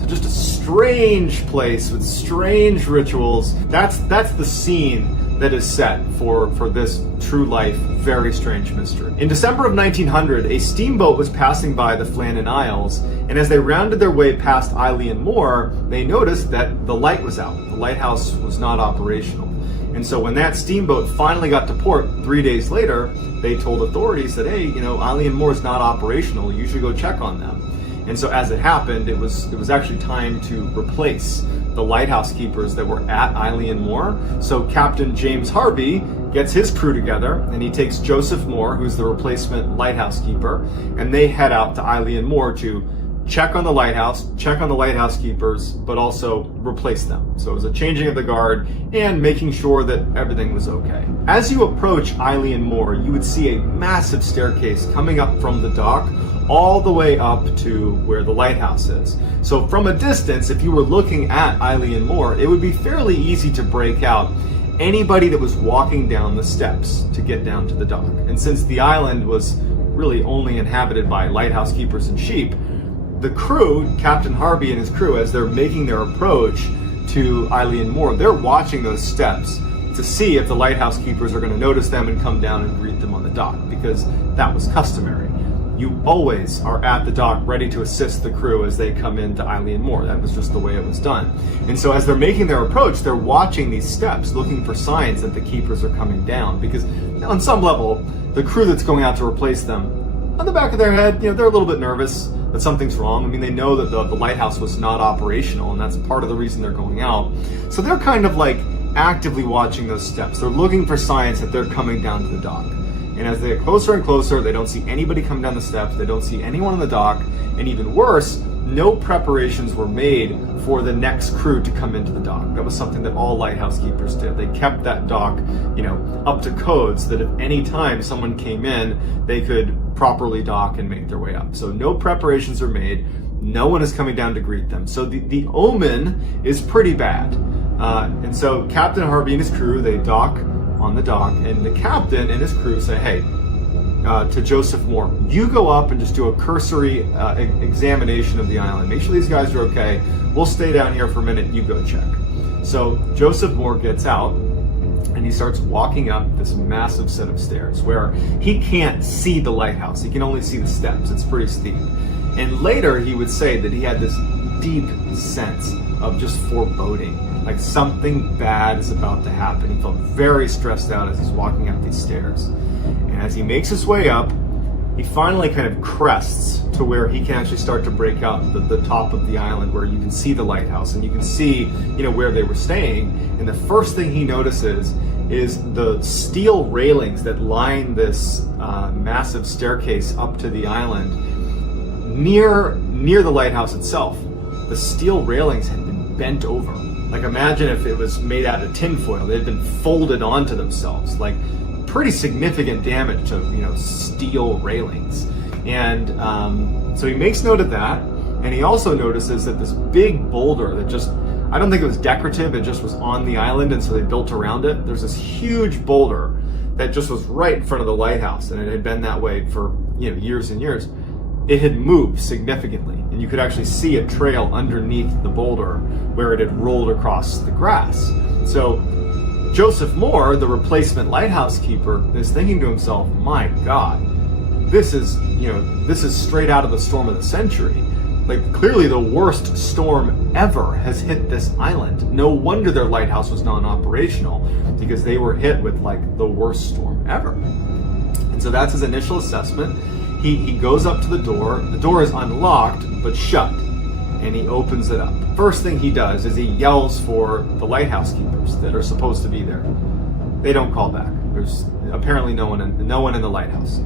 So just a strange place with strange rituals. That's the scene that is set for this true life, very strange mystery. In December of 1900, a steamboat was passing by the Flannan Isles, and as they rounded their way past Eilean Moor, they noticed that the light was out. The lighthouse was not operational. And so when that steamboat finally got to port 3 days later, they told authorities that, hey, Eilean Moor is not operational, you should go check on them. And so as it happened, it was actually time to replace the lighthouse keepers that were at Eilean Moor. So Captain James Harvey gets his crew together, and he takes Joseph Moore, who's the replacement lighthouse keeper, and they head out to Eilean Moor to check on the lighthouse keepers, but also replace them. So it was a changing of the guard and making sure that everything was okay. As you approach Eilean Moor, you would see a massive staircase coming up from the dock all the way up to where the lighthouse is. So from a distance, if you were looking at Eilean Moor, it would be fairly easy to break out anybody that was walking down the steps to get down to the dock. And since the island was really only inhabited by lighthouse keepers and sheep, the crew, Captain Harvey and his crew, as they're making their approach to Eileen Moore, they're watching those steps to see if the lighthouse keepers are going to notice them and come down and greet them on the dock, because that was customary. You always are at the dock ready to assist the crew as they come into Eileen Moore. That was just the way it was done. And so as they're making their approach, they're watching these steps, looking for signs that the keepers are coming down, because on some level, the crew that's going out to replace them, on the back of their head, they're a little bit nervous that something's wrong. I mean, they know that the lighthouse was not operational, and that's part of the reason they're going out. So they're kind of like actively watching those steps. They're looking for signs that they're coming down to the dock. And as they get closer and closer, they don't see anybody come down the steps, they don't see anyone on the dock, and even worse, no preparations were made for the next crew to come into the dock. That was something that all lighthouse keepers did. They kept that dock, up to code, so that if any time someone came in, they could properly dock and make their way up. So no preparations are made, no one is coming down to greet them. So the omen is pretty bad. And so Captain Harvey and his crew, they dock on the dock, and the captain and his crew say, hey, to Joseph Moore, you go up and just do a cursory examination of the island. Make sure these guys are okay. We'll stay down here for a minute, you go check. So Joseph Moore gets out and he starts walking up this massive set of stairs where he can't see the lighthouse. He can only see the steps. It's pretty steep. And later he would say that he had this deep sense of just foreboding, like something bad is about to happen. He felt very stressed out as he's walking up these stairs. And as he makes his way up, he finally kind of crests to where he can actually start to break out the top of the island, where you can see the lighthouse and you can see, where they were staying. And the first thing he notices is the steel railings that line this massive staircase up to the island near the lighthouse itself. The steel railings had been bent over. Like, imagine if it was made out of tinfoil. They had been folded onto themselves. Like, pretty significant damage to, steel railings. And so he makes note of that. And he also notices that this big boulder that just, I don't think it was decorative, it just was on the island, and so they built around it. There's this huge boulder that just was right in front of the lighthouse, and it had been that way for, years and years. It had moved significantly, and you could actually see a trail underneath the boulder where it had rolled across the grass. So Joseph Moore, the replacement lighthouse keeper, is thinking to himself, my God, this is straight out of the storm of the century. Like, clearly the worst storm ever has hit this island. No wonder their lighthouse was non-operational, because they were hit with like the worst storm ever. And so that's his initial assessment. He goes up to the door. The door is unlocked, but shut, and he opens it up. First thing he does is he yells for the lighthouse keepers that are supposed to be there. They don't call back. There's apparently no one in the lighthouse.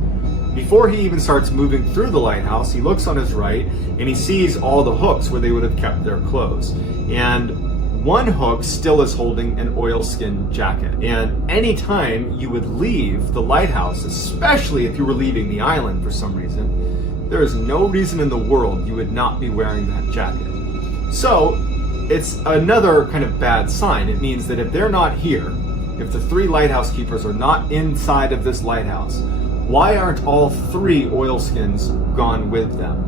Before he even starts moving through the lighthouse, he looks on his right and he sees all the hooks where they would have kept their clothes. And one hook still is holding an oilskin jacket. And anytime you would leave the lighthouse, especially if you were leaving the island for some reason, there is no reason in the world you would not be wearing that jacket. So it's another kind of bad sign. It means that if they're not here, if the three lighthouse keepers are not inside of this lighthouse, why aren't all three oilskins gone with them?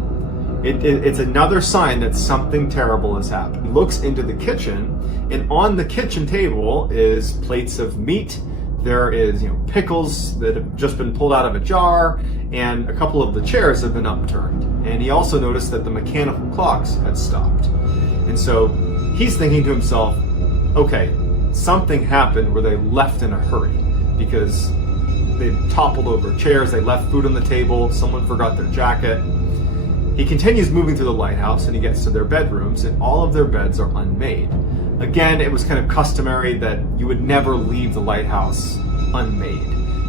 It's another sign that something terrible has happened. He looks into the kitchen, and on the kitchen table is plates of meat. There is, pickles that have just been pulled out of a jar, and a couple of the chairs have been upturned. And he also noticed that the mechanical clocks had stopped. And so he's thinking to himself, okay, something happened where they left in a hurry, because they toppled over chairs, they left food on the table, someone forgot their jacket. He continues moving through the lighthouse, and he gets to their bedrooms, and all of their beds are unmade. Again, it was kind of customary that you would never leave the lighthouse unmade.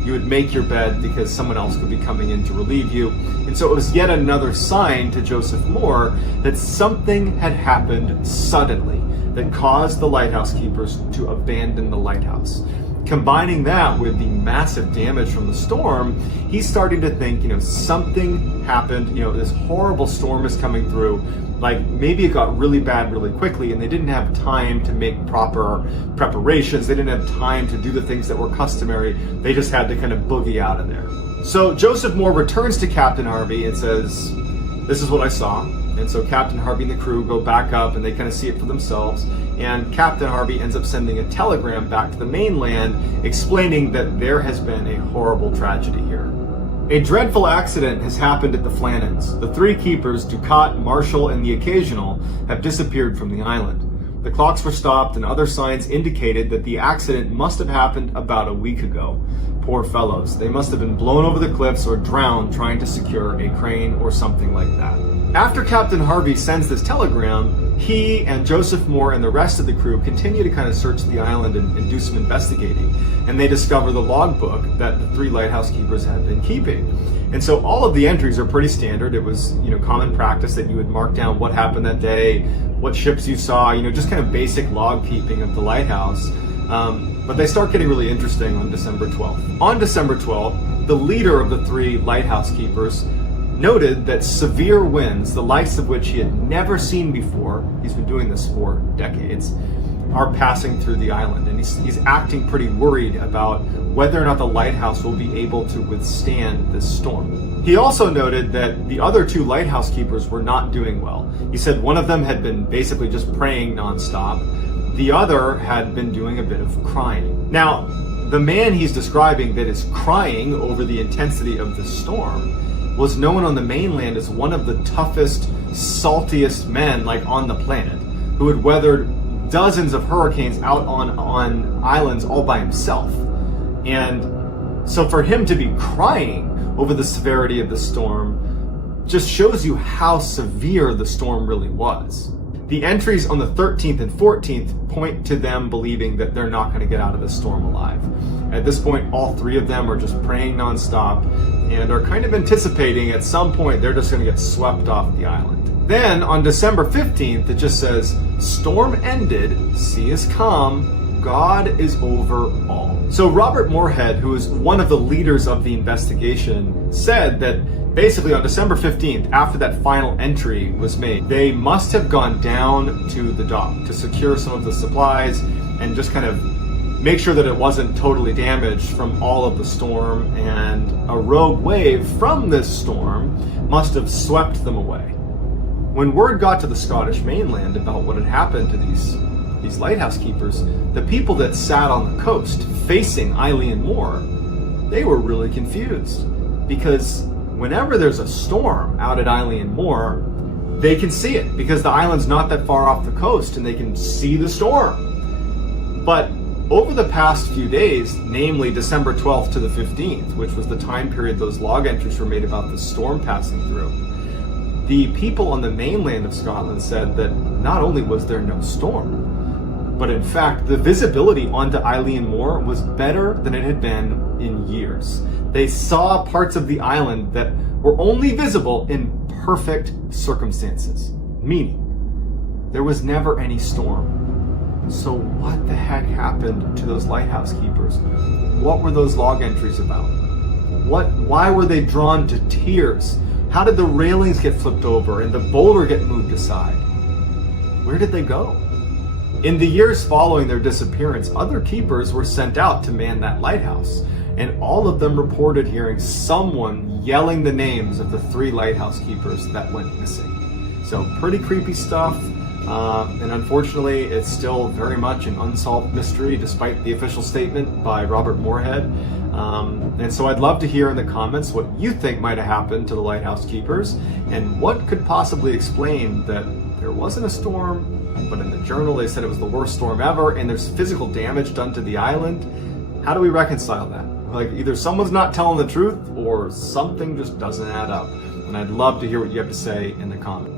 You would make your bed because someone else could be coming in to relieve you. And so it was yet another sign to Joseph Moore that something had happened suddenly that caused the lighthouse keepers to abandon the lighthouse. Combining that with the massive damage from the storm, he's starting to think, something happened, this horrible storm is coming through. Like maybe it got really bad really quickly and they didn't have time to make proper preparations. They didn't have time to do the things that were customary. They just had to kind of boogie out of there. So Joseph Moore returns to Captain Harvey and says, "This is what I saw." And so Captain Harvey and the crew go back up and they kind of see it for themselves. And Captain Harvey ends up sending a telegram back to the mainland explaining that there has been a horrible tragedy here. A dreadful accident has happened at the Flannans. The 3 keepers, Ducat, Marshall, and the Occasional, have disappeared from the island. The clocks were stopped and other signs indicated that the accident must have happened about a week ago. Poor fellows. They must have been blown over the cliffs or drowned trying to secure a crane or something like that. After Captain Harvey sends this telegram, he and Joseph Moore and the rest of the crew continue to kind of search the island and do some investigating. And they discover the logbook that the 3 lighthouse keepers had been keeping. And so all of the entries are pretty standard. It was, common practice that you would mark down what happened that day, what ships you saw, just kind of basic log keeping of the lighthouse. But they start getting really interesting on December 12th. On December 12th, the leader of the 3 lighthouse keepers noted that severe winds, the likes of which he had never seen before, he's been doing this for decades, are passing through the island. And he's acting pretty worried about whether or not the lighthouse will be able to withstand this storm. He also noted that the other 2 lighthouse keepers were not doing well. He said one of them had been basically just praying nonstop. The other had been doing a bit of crying. Now, the man he's describing that is crying over the intensity of the storm was known on the mainland as one of the toughest, saltiest men on the planet, who had weathered dozens of hurricanes out on islands all by himself. And so for him to be crying over the severity of the storm just shows you how severe the storm really was. The entries on the 13th and 14th point to them believing that they're not going to get out of this storm alive. At this point, all 3 of them are just praying nonstop and are kind of anticipating at some point they're just going to get swept off the island. Then on December 15th, it just says, "Storm ended, sea is calm, God is over all." So Robert Moorhead, who is one of the leaders of the investigation, said that basically on December 15th, after that final entry was made, they must have gone down to the dock to secure some of the supplies and just kind of make sure that it wasn't totally damaged from all of the storm, and a rogue wave from this storm must have swept them away. When word got to the Scottish mainland about what had happened to these lighthouse keepers, the people that sat on the coast facing Eilean Moor, they were really confused, because whenever there's a storm out at Eilean Moor, they can see it because the island's not that far off the coast and they can see the storm. But over the past few days, namely December 12th to the 15th, which was the time period those log entries were made about the storm passing through, the people on the mainland of Scotland said that not only was there no storm, but in fact the visibility onto Eilean Moor was better than it had been in years. They saw parts of the island that were only visible in perfect circumstances, meaning there was never any storm. So what the heck happened to those lighthouse keepers? What were those log entries about? Why were they drawn to tears? How did the railings get flipped over and the boulder get moved aside? Where did they go? In the years following their disappearance, other keepers were sent out to man that lighthouse, and all of them reported hearing someone yelling the names of the 3 lighthouse keepers that went missing. So pretty creepy stuff. And unfortunately, it's still very much an unsolved mystery, despite the official statement by Robert Moorhead. And so I'd love to hear in the comments what you think might have happened to the lighthouse keepers, and what could possibly explain that there wasn't a storm, but in the journal they said it was the worst storm ever, and there's physical damage done to the island. How do we reconcile that? Either someone's not telling the truth, or something just doesn't add up. And I'd love to hear what you have to say in the comments.